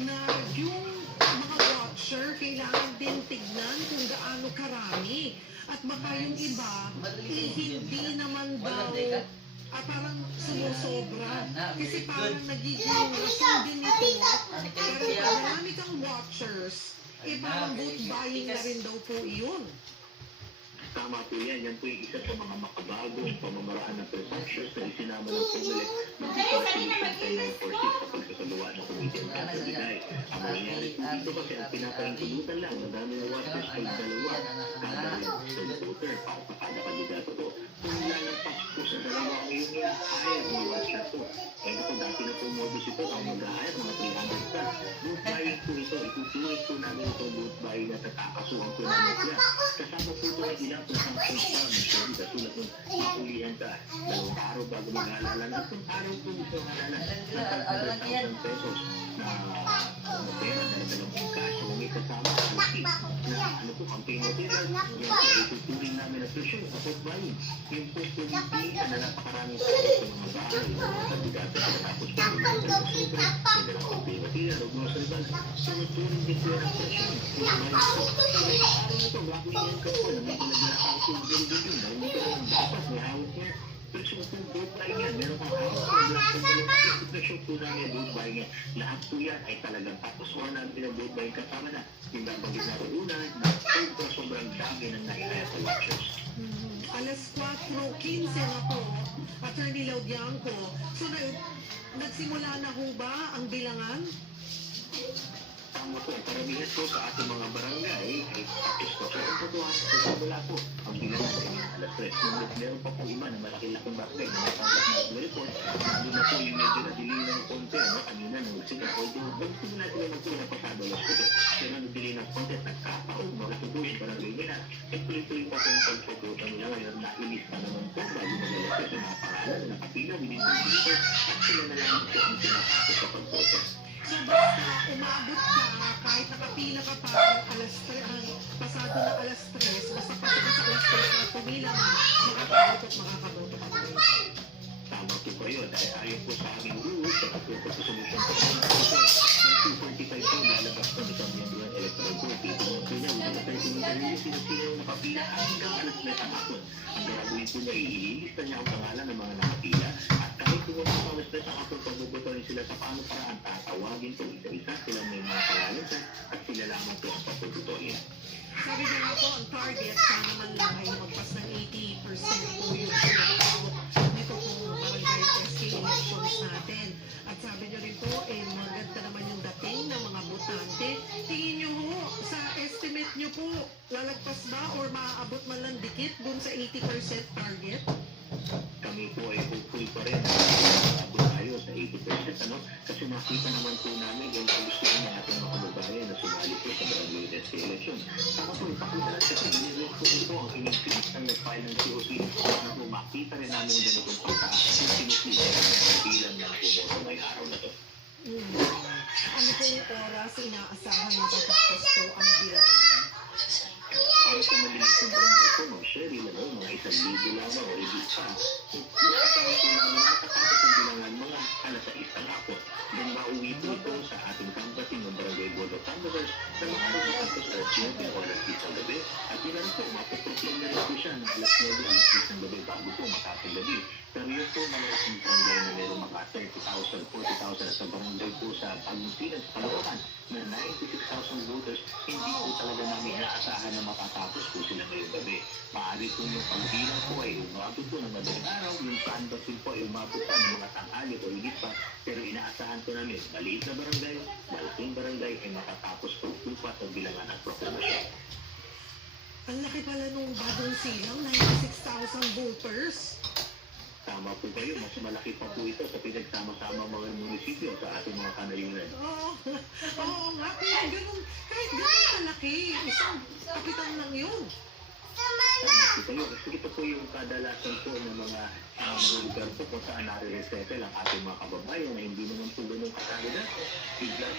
na yung mga watcher kailangan din tignan kung gaano karami at baka yung iba hindi naman daw parang sumusobra kasi parang nagiging rason din ito pero pag marami kang watchers parang vote buying na rin daw po iyon. Tama po yan. Yan po yung isa sa mga makabagong pamamaraan ng presumptions na isinama ng COMELEC ng Resolution 1046 sa pagsasagawa ng Committee on Kontrarigay. Ang nangyayari po dito kasi ang pinapahintulutan lang na dami ng watchers ay dalawa kada voter para sa kada kandidato po. Kung lalagpas po sa dalawa ngayon yan, hire ng watcher po. Kaya po dati na po modus ito ang mag-hire mga 300 plus. Vote buying po ito. Itutuloy po namin itong vote buying na tatakasuhan po namin sila. Kasama po ito na ilang po ang pagkakas. Katulad ng makulihan ka 2 araw bago mag-alala na itong araw po ito mag-alala ng 500,000 pesos na pera na nagalagang cash o may kasama na ano po, campaign material. Yan po ay tutuloy namin na presyon sa vote buying. Yung po po dito na napakaraming sa mga bahay na mga kandidato na tapos po yung mga sobre, may dalang campaign material o grocery bag. Sunod-tuloy din po yung presyon. Yung mga araw na ito, bago yan ka po na may pinaglakas yung delegation dahil may kailangan dapat may hawak niya. Pero sa kung vote buying yan, meron kang hawak ng dalawang presyon po namin yung vote buying yan. Lahat po yan ay talagang tapos ko natin ang vote buying kasama na yung nabanggit na una na sobrang dami ng nailaya sa watchers. Alas 4:15 na po, Attorney Laudianco. So, nagsimula na ho ba ang bilangan? Tama po, karamihan po sa ating mga barangay ay tapos po. Pero po wala po ang bilangan ay alas 3. Meron pa po iba na malaki-laking barangay na natanggap na report. Lalo na po yung medyo nadili ng konti. Kanina nung sila po, magsimula sila magsimula pasado alas 4. Pero nadili ng konti at nagkataon. Malaki po yung barangay nila. At tuloy-tuloy pa po yung pagsukutan nila ngayon. Nailis pa naman po bago mag-alas sa mga pangalan na nakapila within the district at sila na lang po ang sinasako sa pagsukutan. So basta umabot ka, kahit nakapila ka pa alas 3, pasado na alas 3, basta pasado sa alas 3 na pumila mo, makakaboto at makakaboto ka rin. Tama po kayo, dahil ayon po sa aming rules, sa pagkakasolution po ng 245 po, lalabas po sa mga electoral court. Ito na po niya, wala tayo sinunod sino nakapila hanggang alas 3 ang hapon. Ang gagawin po niya, ililista niya ang pangalan ng mga nakapila at kahit kung mga alas 3 ang hapon, pagbubuto rin sila sa paano paraan, tatawagin po isa-isa sila may mga pangalan at sila lamang po ang pagbubutoin. Sabi niya nga po, ang target, sana man lang ay magpas ng 80% po yung sinabot nito pong barangay SK elections natin. At sabi niya rin po, maganda naman yung dating ng mga botante. Tingin niyo ho, sa estimate niyo po, lalagpas ba or maaabot man lang dikit dun sa 80% target? Kami po ay hopeful pa rin na tayo sa 80%, ano? Kasi nakita naman po namin yung gusto ng ating mga kababayan na sumali po sa barangay SK election. Saka po, ipakita lang kasi nililip po ito ang inig-finis ng nag-file ng COC na po makita rin namin yung ganitong pagkakas yung sinislis na bilang ng pumoto ngayong araw na to. Ano po yung oras inaasahan na tatapos po ang bilangan? Para sa maliit na barangay po, no, Jerry, mga 1,000 lamang o higit pa. Inaasahan po namin matatapos ang bilangan mga alas 6 ng hapon. Then mauwi po ito sa ating campusing ng Barangay Board of Canvassers sa mga alas 7 o alas 10 ng gabi. At yun lang po, mapuproklame na rin po siya ng alas 9 alas 10 ng gabi bago po mataping gabi. Pero yun po mga isang barangay na meron mga 30,000, 40,000 at sa barangay po sa Pagmuntinan sa Caloocan na 96,000 voters, hindi po talaga namin inaasahan na matatapos po sila ngayong gabi. Maaari po yung pagbilang po ay umabot po ng madaling araw, yung canvassing po ay umabot pa ng mga tanghali o higit pa, pero inaasahan po namin maliit na barangay, malaking barangay ay matatapos po upat ang bilangan ng proklamasyon. Ang laki pala nung bagong silang, 96,000 voters. Tama po kayo, mas malaki pa po ito sa pinagsama-sama mga munisipyo sa ating mga kanayunan. Oo nga, kahit ganun kalaki, isang kapitan lang yun. Tama po kayo, kasi ito po yung kadalasan po ng mga lugar po kung saan nare-resettle ang ating mga kababayan na hindi naman po ganun kakalida. Biglas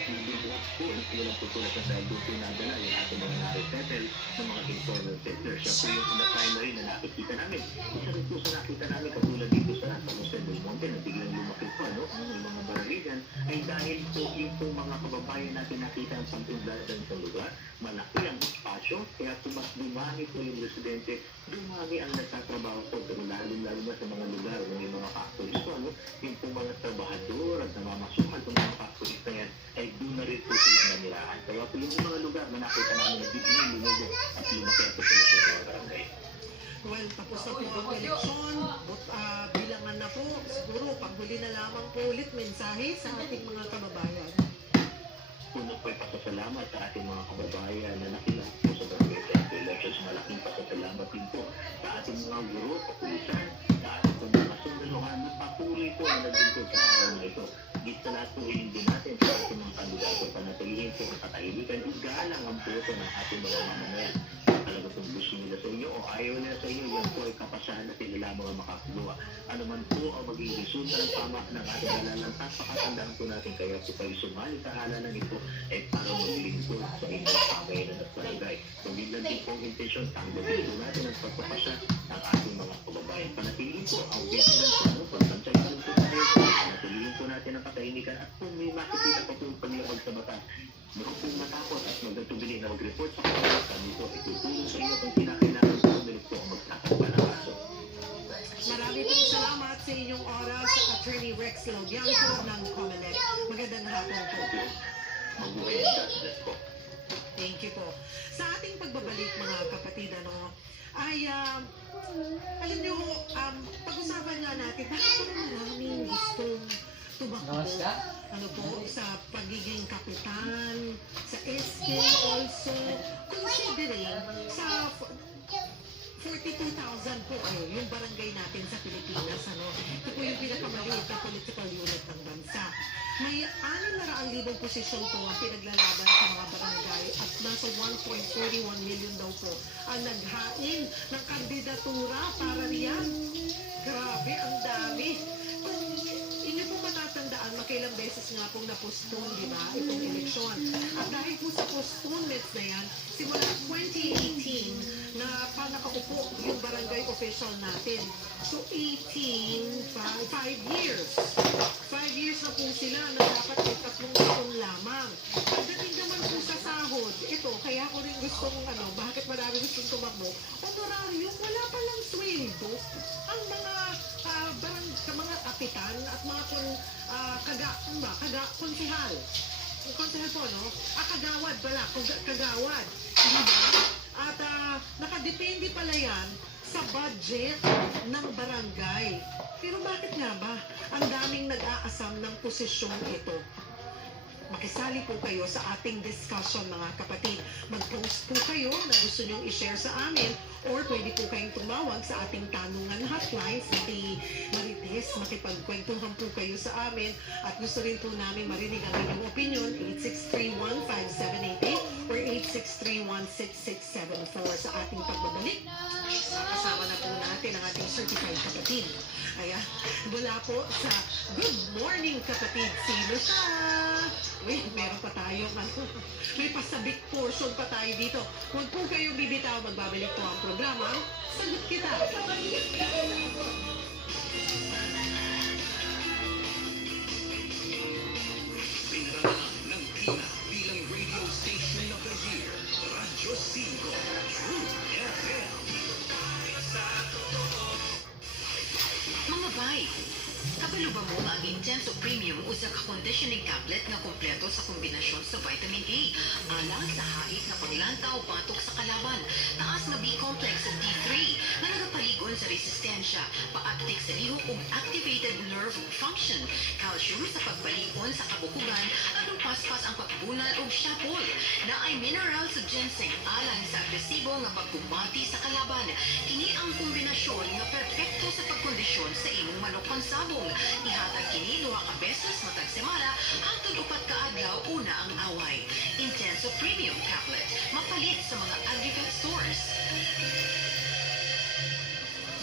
po, walang tutulad na dahil doon po nadala yung ating mga nare-resettle ng mga informal settlers. Siya po yung na primary na nakikita namin. Isa rin po sa nakita namin katulad dito sa San Jose del Monte na biglang lumaki po, yung mga baraligan, ay dahil po yung po mga kababayan natin nakita ang pantungladan sa lugar, malaki ang espasyo, kaya po mas dumami po yung residente, dumami ang nagtatrabaho po, pero lalo-lalo na sa mga lugar ng yung mga factories po, yung po mga trabahador at namamasukan ng mga factories na yan, ay doon na rin po sila nanirahan. Kaya po yung mga lugar na nakita namin na biglang lumubo at lumaki ang populasyon ng mga barangay. Well, tapos na po ang eleksyon, bilangan na po, siguro paghuli na lamang po ulit mensahe sa ating mga kababayan. Puno po ay pasasalamat sa ating mga kababayan na nakilang po sa barangay Central Elections. Malaking pasasalamat din po sa ating mga guro, kapulisan, sa ating mga sundalohan na patuloy po na naglingkod sa araw na ito. Higit sa lahat po hindi natin sa ating mga kandidato panatilihin po ang katahimikan. Igalang ang boto ng ating mga mamamayan. Talaga kung gusto nila sa inyo o ayaw nila sa inyo, yan po ay kapasahan na sila lamang ang makakuha. Ano man po ang maging resulta ng tama ng ating halalan at pakatandaan po natin kaya po kayo sumali sa halalan ito ay para maglingkod sa inyong pamayanan at barangay. Kung hindi lang din po ang intensyon, tanggapin po natin ang pagpapasya ng ating mga kababayan. Panatilihin po ang vigilance po, pagsansay po tayo, panatilihin po natin ang katahimikan at kung may makikita pa po yung paglabag sa batas, bago po matapos at magtutubili na mag-report sa kanila, kami po itutulong sa inyo kung kinakailangan po umilit po ang magtatakpa ng kaso. Marami pong salamat sa inyong oras, Attorney Rex Laudianco ng COMELEC. Magandang hapon po. Mabuhay ang justice po. Thank you po. Sa ating pagbabalik mga kapatid, ay alam niyo, pag-usapan nga natin, bakit po maraming gustong tumakbo sa pagiging kapitan, sa SK also, considering sa 42,000 po yung barangay natin sa Pilipinas. Ito po yung pinakamaliit na political unit ng bansa. May 600,000 posisyon po ang pinaglalaban sa mga barangay at nasa 1.41 million daw po ang naghain ng kandidatura para riyan. Grabe, ang dami. Kung inyo po matatandaan, makailang beses nga pong na-postpone, di ba, itong eleksyon. At dahil po sa postponements na yan, simula 2018 na nakaupo yung barangay official natin. So 5 years. 5 years na po sila na dapat ay 3 taon lamang. Pagdating naman po sa sahod, ito, kaya ko rin gustong, bakit marami gustong tumakbo, honorarium, wala palang sweldo. Ang mga kapitan at mga konsehal. Konsehal po, kagawad pala, kagawad. Diba? At nakadepende pala yan sa budget ng barangay. Pero bakit nga ba ang daming nag-aasam ng posisyong ito? Makisali po kayo sa ating discussion mga kapatid. Mag-post po kayo na gusto nyong i-share sa amin or pwede po kayong tumawag sa ating tanungan hotline sa Marites. Makipagkwentuhan po kayo sa amin at gusto rin po namin marinig ang inyong opinion 8631-5788 or 8631-6674 sa ating pagbabalik. Kasama na po natin ang ating certified kapatid. Ayan, mula po sa Good Morning Kapatid. Sino siya? Wait, meron pa tayo. May pasabik portion pa tayo dito. Huwag po kayong bibitaw. Magbabalik po ang programa. Sagot kita. Pinaranan ng Tina bilang Radio Station of the Year. Radyo 5, True FM. Mga bay, kabalo ba mo nga ang Intenso Premium usa ka conditioning tablet nga kompleto sa kombinasyon sa vitamin A, alang sa hait na paglantaw batok sa kalaban, taas nga B-complex at D3 na nagapaligon sa resistensya, paaktik sa lihok ug activated nerve function, calcium sa pagbalikon sa kabukugan, anong paspas ang pagbunal ug syapol, na ay mineral sa ginseng alang sa agresibo nga pagkumbati sa kalaban. Kini ang kombinasyon nga perpekto sa pagkondisyon sa imong manok pansabong. Ihatag kini 2 ka beses matag semana hangtod 4 ka adlaw una ang away. Intenso Premium Tablet, mapalit sa mga Agrivet stores.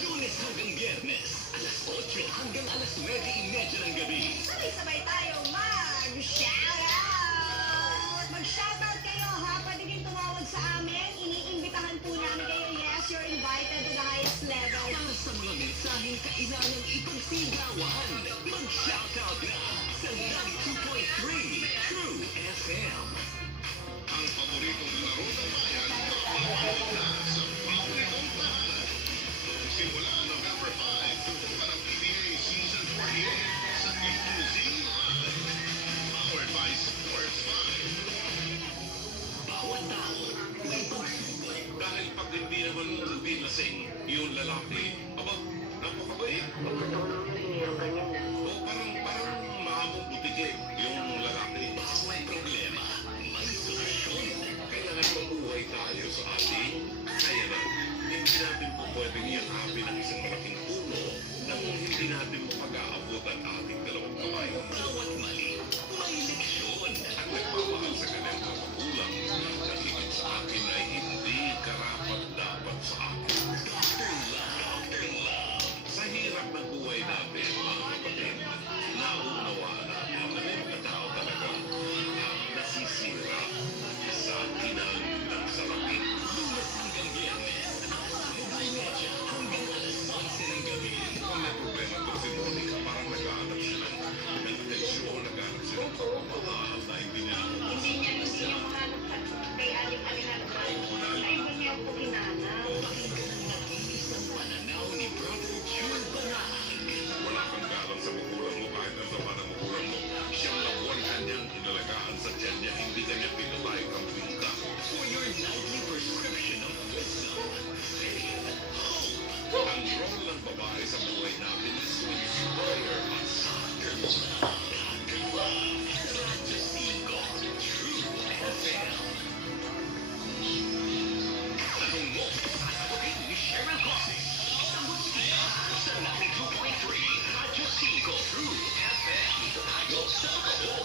Lunes hanggang Biyernes, alas 8 hanggang alas 9:30 ng gabi. Sabay-sabay tayo mag-shoutout! Mag-shoutout kayo ha! Pwede din tumawag sa amin. Iniimbitahan po namin kayo. Yes, you're invited to the highest level. Para sa mga mensaheng kailangang ipagsigawan, mag-shoutout na sa 92.3 True FM. Ang paboritong laro ng bayan, mapapalala na sa paboritong tahanan. Simula November 5, tutukan ang PBA Season 48 sa A2Z Live. Powered by Sports 5. Bawat tao may pagsubok. Dahil pag hindi naman hindi lasing, yung lalaki, aba, napakabait. O parang mahamong butike yung lalaki. Bawat problema, may solusyon. Kailangan mabuhay tayo sa ating kayanan. Hindi natin po pwedeng yakapin ang isang malaking puno nang hindi natin mapag-aabutan ating dalawang kamay. Bawat mali, may leksyon. Ang nagmamahal sa kanyang mga magulang na higit sa akin ay hindi karapat-dapat sa akin. Dr. Love, Dr. Love. Sa hirap ng buhay natin, mga kapatid, naunawaan natin na may mga tao talaga ang nasisira sa kinang ng salamin. Lunes hanggang Biyernes, alas 9:30 hanggang alas 11 ng gabi. Kung may problema to si Monica, parang naghahanap siya ng atensyon, naghahanap siya ng pagmamahal na hindi niya Hindi niya mahanap kay Aling Alejandro. Ay, ba niya po hinanap? Pakinggan ang nag-iisang pananaw ni Brother June Banahag. Wala kang galang sa magulang mo kahit ang sama ng magulang mo. Siyang nabuwan kanyang inalagaan sa tiyan niya, hindi kanya pinatay ang pinta. For your nightly prescription of wisdom, faith, hope. Ang role ng babae sa buhay natin is to inspire us. Dr. Love, Dr. Love, Radyo 5, True FM. Tanong mo, sasagutin ni Cheryl Cossi. Sagot siya sa 92.3 Radyo 5 True FM. Tayo sa totoo.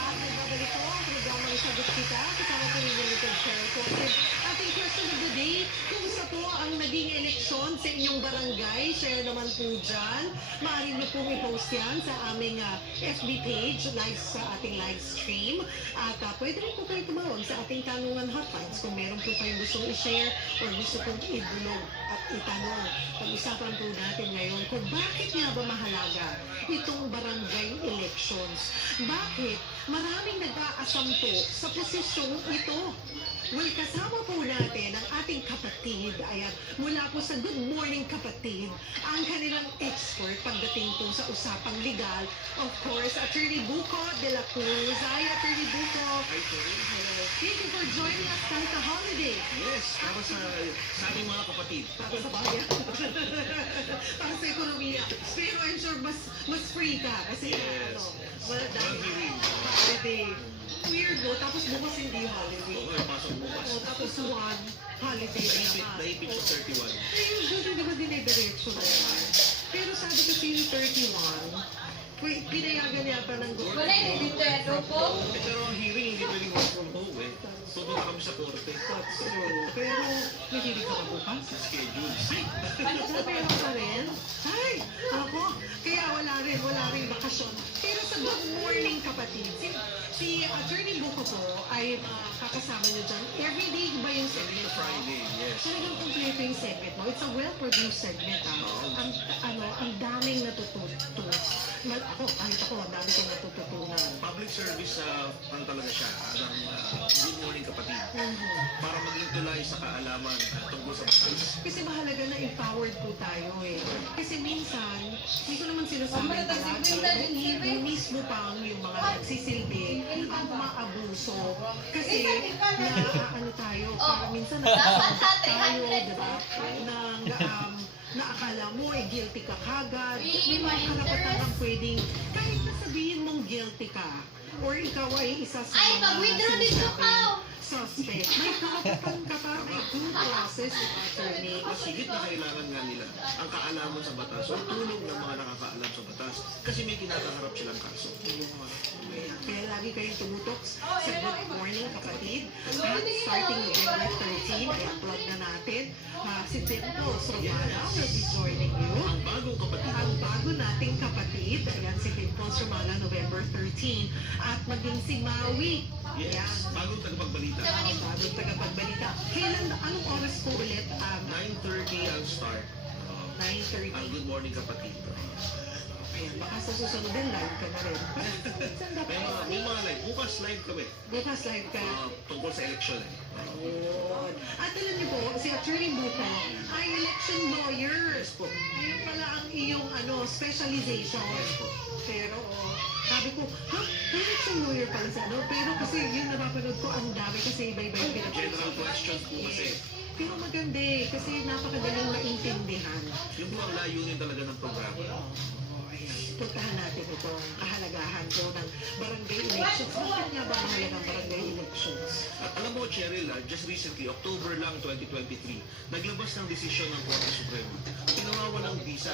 At nagbabalik po ang programang Sagot Kita. Kasama po ni Limited Cheryl Cosin. Ating question of the day, kumusta po ang naging eleksyon sa inyong barangay? Share naman po dyan. Maaari niyo pong i-post yan sa aming FB page, live sa ating live stream. At pwede rin po kayo tumawag sa ating tanungan hotlines kung meron po kayong gustong i-share or gusto pong idulog at itanong. Pag-usapan po natin ngayon kung bakit nga ba mahalaga itong barangay elections. Bakit maraming nag-aasampo sa posisyong ito? Well, kasama po natin ang ating kapatid, ayan, mula po sa Good Morning Kapatid, ang kanilang expert pagdating po sa usapang legal. Of course, Attorney Buko de la Cruz. Hi, Attorney Buko. Hi, Tori. Hello. Thank you for joining us kahit na holiday. Yes, para sa ating mga kapatid. Para sa bayan. Para sa ekonomiya. Pero I'm sure mas free ka kasi wala dahil holiday. Weird, no? Tapos bukas hindi holiday. Oo, pasok bukas. O, tapos one holiday naman. Nahipit sa 31. Eh, usually naman dinediretso na yan. Pero sabi kasi yung 31, pinayagan yata ng government. Pero ang hearing hindi pwedeng work from home eh. So doon kami kami sa korte. That's true. Pero, nakilig ka pa bukas? Sa schedules. Pero pa rin? Ay, ako, kaya wala rin bakasyon. Pero sa Good Morning Kapatid, si Attorney Buko po ay kakasama niyo dyan. Everyday ba yung segment mo? Friday, yes. Talagang kompleto yung segment mo. It's a well-produced segment. Ang daming natututo. Kahit ako, ang dami kong natututunan. Public service, ano talaga siya, ng Good Morning Kapatid. Para maging tulay sa kaalaman tungkol sa batas. Kasi mahalaga na empowered po tayo eh. Kasi minsan, hindi ko naman sinasabi palagi, yung mismo pang yung mga nagsisilbi, ang maabuso. Kasi ano tayo, para minsan nakasasakit tayo, diba? Na akala mo ay guilty ka kagad. May mga karapatan kang pwedeng, kahit na sabihin mong guilty ka, or ikaw ay isa sa mga sinasabing suspect, may karapatan ka pa, may due process attorney. Mas higit na kailangan nga nila ang kaalaman sa batas o tulong ng mga nakakaalam sa batas kasi may kinakaharap silang kaso. Kaya lagi kayong tumutok sa Good Morning Kapatid. At starting November 13, i-upload na natin. Si Dimples Romana will be joining you. Ang bagong kapatid. Ang bago nating kapatid. Ayan, si Dimples Romana, November 13. At maging si Maui. Yes, bagong tagapagbalita. Bagong tagapagbalita. Kailan, anong oras po ulit? 9:30 ang start. 9:30. Ang Good Morning Kapatid. Ayan, baka sa susunod din, live ka na rin. May mga live. Bukas live kami. Bukas live ka. Tungkol sa election eh. Ayun. At alam niyo po, si Attorney Buko ay election lawyer. Yes po. Yun pala ang iyong specialization. Yes po. Pero, sabi ko, election lawyer pala sa Pero kasi yung napapanood ko, ang dami kasi iba-iba yung General questions po kasi. Pero maganda eh, kasi napakadaling maintindihan. Yung po ang layunin talaga ng programa. Puntahan natin itong kahalagahan po ng barangay elections. Bakit nga ba mahalagang barangay elections? At alam mo, Cheryl, just recently, October lang 2023, naglabas ng desisyon ng Korte Suprema. Pinawawalan ng visa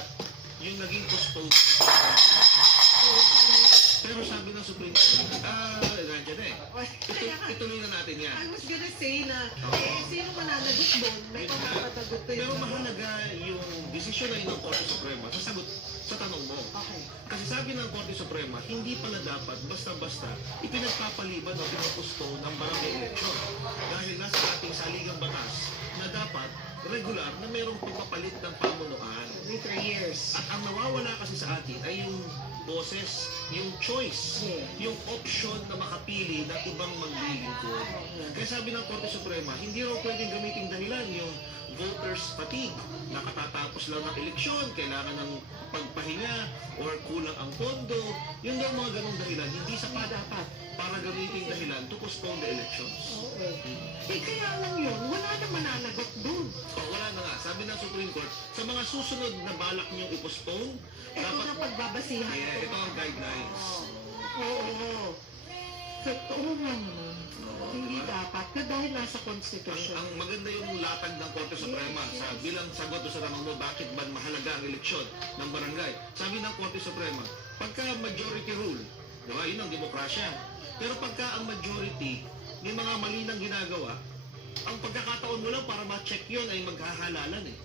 yung naging postponed. Pero sabi ng Supreme Court, nandiyan eh. Ituloy na natin yan. I was gonna say na, sino mananagot doon? May pagkakatagot ko Pero mahalaga yung desisyon na yun ng Korte Suprema sa sagot sa tanong mo. Okay. Kasi sabi ng Korte Suprema, hindi pala dapat basta-basta ipinagpapaliban o pinapostone ng barangay election. Dahil nasa ating saligang batas na dapat regular na mayroong pagpapalit ng pamunuan. Every 3 years. At ang nawawala kasi sa atin ay yung boses, yung choice, yung option na makapili ng ibang maglilingkod. Kaya sabi ng Korte Suprema, hindi raw pwedeng gamitin dahilan yung voters fatigue. Nakatatapos lang ng eleksyon, kailangan ng pagpahinga or kulang ang pondo. Yun daw mga ganong dahilan, hindi sapat dapat para gamitin dahilan to postpone the elections. Kaya lang yun, wala na mananagot doon. Wala na nga. Sabi ng Supreme Court, sa mga susunod na balak niyong i-postpone, ito na pagbabasihan. Ito ang guidelines. Oo. Oo nga naman. Hindi dapat. Dahil nasa Constitution. Ang maganda yung latag ng Korte Suprema sa bilang sagot sa tanong mo, bakit ba mahalaga ang eleksyon ng barangay? Sabi ng Korte Suprema, pagka majority rule, diba, yun ang demokrasya. Pero pagka ang majority, may mga mali nang ginagawa, ang pagkakataon mo lang para ma-check yun ay maghahalalan eh.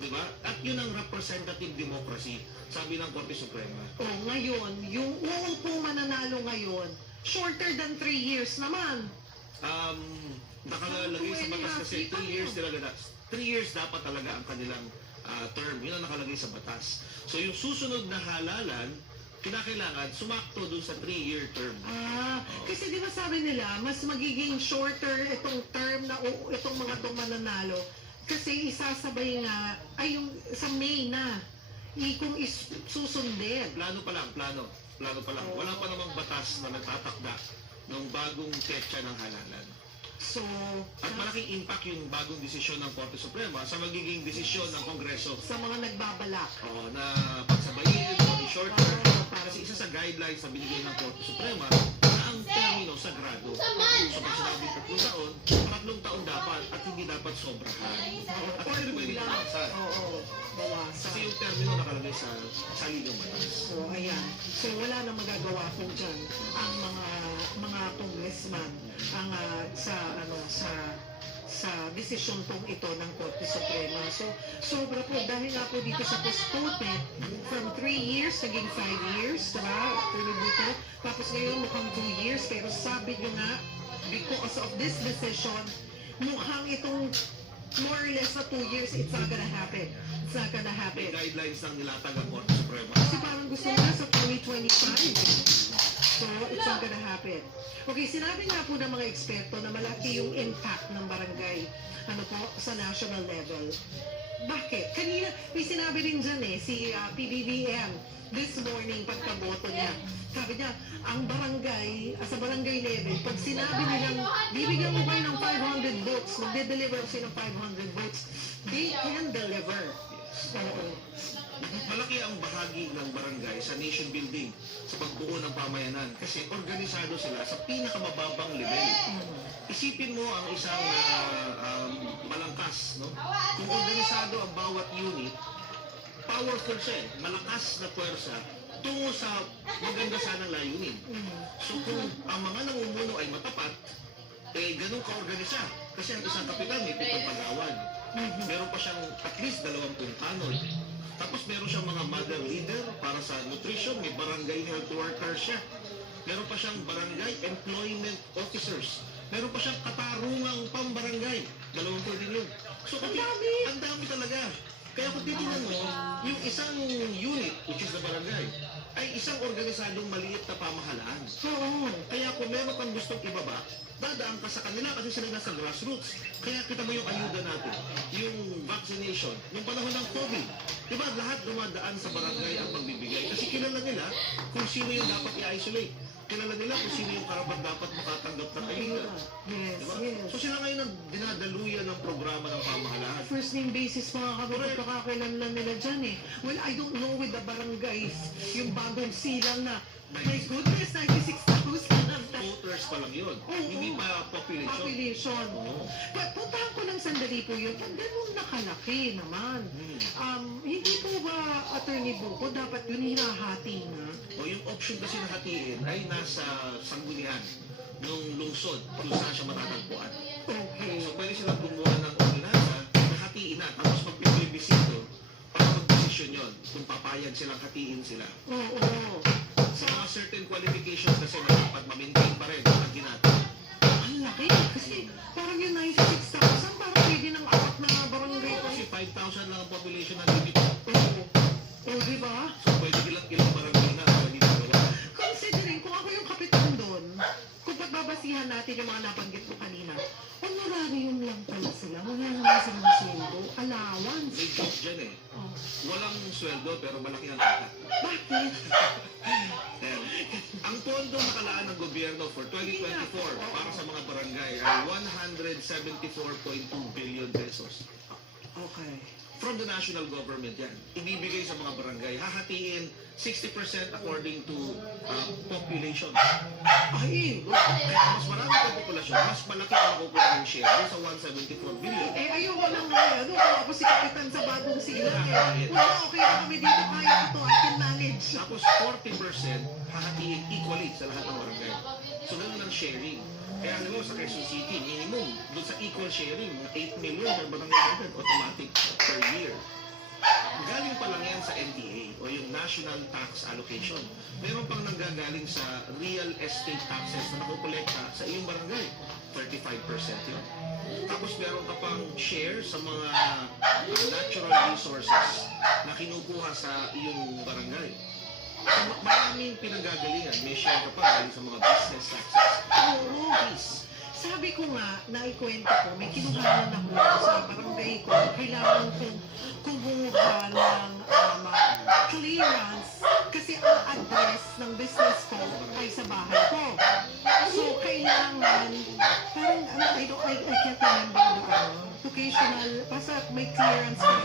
Diba? At yun ang representative democracy, sabi ng Korte Suprema. Ngayon, yung pong mananalo ngayon, shorter than 3 years naman. Nakalagay sa batas kasi 3 years talaga. 3 years dapat talaga ang kanilang term. Yun ang nakalagay sa batas. So yung susunod na halalan, kinakailangan sumakto dun sa 3-year term. Kasi di ba sabi nila, mas magiging shorter itong term na itong mga itong mananalo. Kasi isasabay nga, ay yung sa May na, kung susundin. Plano pa lang. Wala pa namang batas na nagtatakda ng bagong petsa ng halalan. So, at malaking impact yung bagong desisyon ng Korte Suprema sa magiging desisyon ng Kongreso. Sa mga nagbabalak. Na pagsabayin o i-shorter. Kasi isa sa guidelines na binigay ng Korte Suprema na ang termino sagrado. So pag sinabing 3 taon, 3 taon dapat at hindi dapat sobrahan. At pwede tumasan. Kasi yung termino nakalagay sa saligang batas. So, ayan. So, wala nang magagawa po dyan ang mga congressman ang sa desisyon tong ito ng Korte Suprema. So, sobra po, dahil nga po dito sa postponement, from 3 years, naging 5 years, diba? Dito. Tapos ngayon, mukhang 2 years, pero sabi nyo nga, because of this decision, mukhang itong more or less na 2 years, it's not gonna happen. It's not gonna happen. May guidelines ng nilatag ang Korte Suprema. Kasi parang gusto nila sa 2025. So, it's not gonna happen. Okay, sinabi nga po ng mga eksperto na malaki yung impact ng barangay sa national level. Bakit? Kanina, may sinabi rin dyan si PBBM this morning pagkaboto niya. Sabi niya, ang barangay, sa barangay level, pag sinabi nilang, bibigyan mo kayo ng 500 votes, magde-deliver kasi ng 500 votes, they can deliver. Malaki ang bahagi ng barangay sa nation building, sa pagbuo ng pamayanan, kasi organisado sila sa pinakamababang level. Isipin mo ang isang malangkas, no? Kung organisado ang bawat unit, powerful siya, malakas na puwersa tungo sa maganda sanang layunin. So kung ang mga namumuno ay matapat, ganun ka-organisa. Kasi ang isang kapitan may 7 pag-awan. Meron pa siyang at least 20 tanod. Tapos meron siyang mga mother leader para sa nutrition, may barangay health worker siya. Meron pa siyang barangay employment officers. Meron pa siyang katarungang pambarangay. 20 din yun. So ang dami talaga. Kaya kung titingnan mo, yung isang unit, which is the barangay, ay isang organisadong maliit na pamahalaan. Kaya kung meron kang gustong ibaba, dadaan ka sa kanila kasi sila nasa grassroots. Kaya kita mo yung ayuda natin, yung vaccination, yung panahon ng COVID. Diba lahat dumadaan sa barangay ang pagbibigay? Kasi kilala nila kung sino yung dapat i-isolate. Kilala nila kung sino yung karapat dapat makatanggap ng ayuda. Diba? So sila ngayon ang dinadaluyan ng programa ng pamahalaan. First name basis mga kapatid, pagkakailanlan nila dyan Well, I don't know with the barangays, yung bagong silang na, my goodness, 96,000 voters pa lang yun. Hindi pa population. But puntahan ko lang sandali po yun. Ang ganun nakalaki naman. Hindi po ba, Attorney Buko, dapat yun hinahati na? O yung option kasi na hatiin ay nasa sanggunian nung lungsod kung saan siya matatagpuan. Okay. So pwede silang gumawa ng ordinansa na hatiin na. Tapos magpipibisito para mag-desisyon yun kung papayag silang hatiin sila. Sa mga certain qualifications kasi na dapat ma-maintain pa rin ang ginagawa. Ang laki. Kasi parang yung 96,000 parang pwede ng 4 na barangay. Kasi 5,000 lang ang population ng limit. Diba? So pwede ilang barangay na hindi nagawa. Considering kung ako yung kapitan doon, kung pagbabasihan natin yung mga nabanggit ko kanina, honorarium lang pala sila. Wala naman silang sweldo, allowance. May job dyan Walang sweldo pero malaki ang kita. Bakit? Ang pondo nakalaan ng gobyerno for 2024 para sa mga barangay ay 174.2 billion pesos. Okay. From the national government yan. Ibibigay sa mga barangay. Hahatiin 60% according to population. Ay! Kaya mas marami ang populasyon, mas malaki ang makukuha ng share doon sa 174 billion. Ayoko lang kung ako si kapitan sa bagong silang Wala, okay na kami dito, kaya ito, I can manage. Tapos 40% hahatiin equally sa lahat ng barangay. So ganun ang sharing. Kaya alam mo, sa Quezon City, minimum, doon sa equal sharing, 8 million per barangay agad, automatic per year. Galing pa lang yan sa NTA o yung National Tax Allocation. Meron pang nanggagaling sa real estate taxes na nakukolekta sa iyong barangay. 35% yun. Tapos meron ka pang share sa mga natural resources na kinukuha sa iyong barangay. So, maraming pinanggagalingan. May share ka pa galing sa mga business taxes. Sabi ko nga, naikwento ko, may kinuhanan ako sa barangay ko. Kailangan kong kumuha ng clearance kasi ang address ng business ko ay sa bahay ko. So, kailangan, parang, I can't remember the vocational, basta may clearance ko.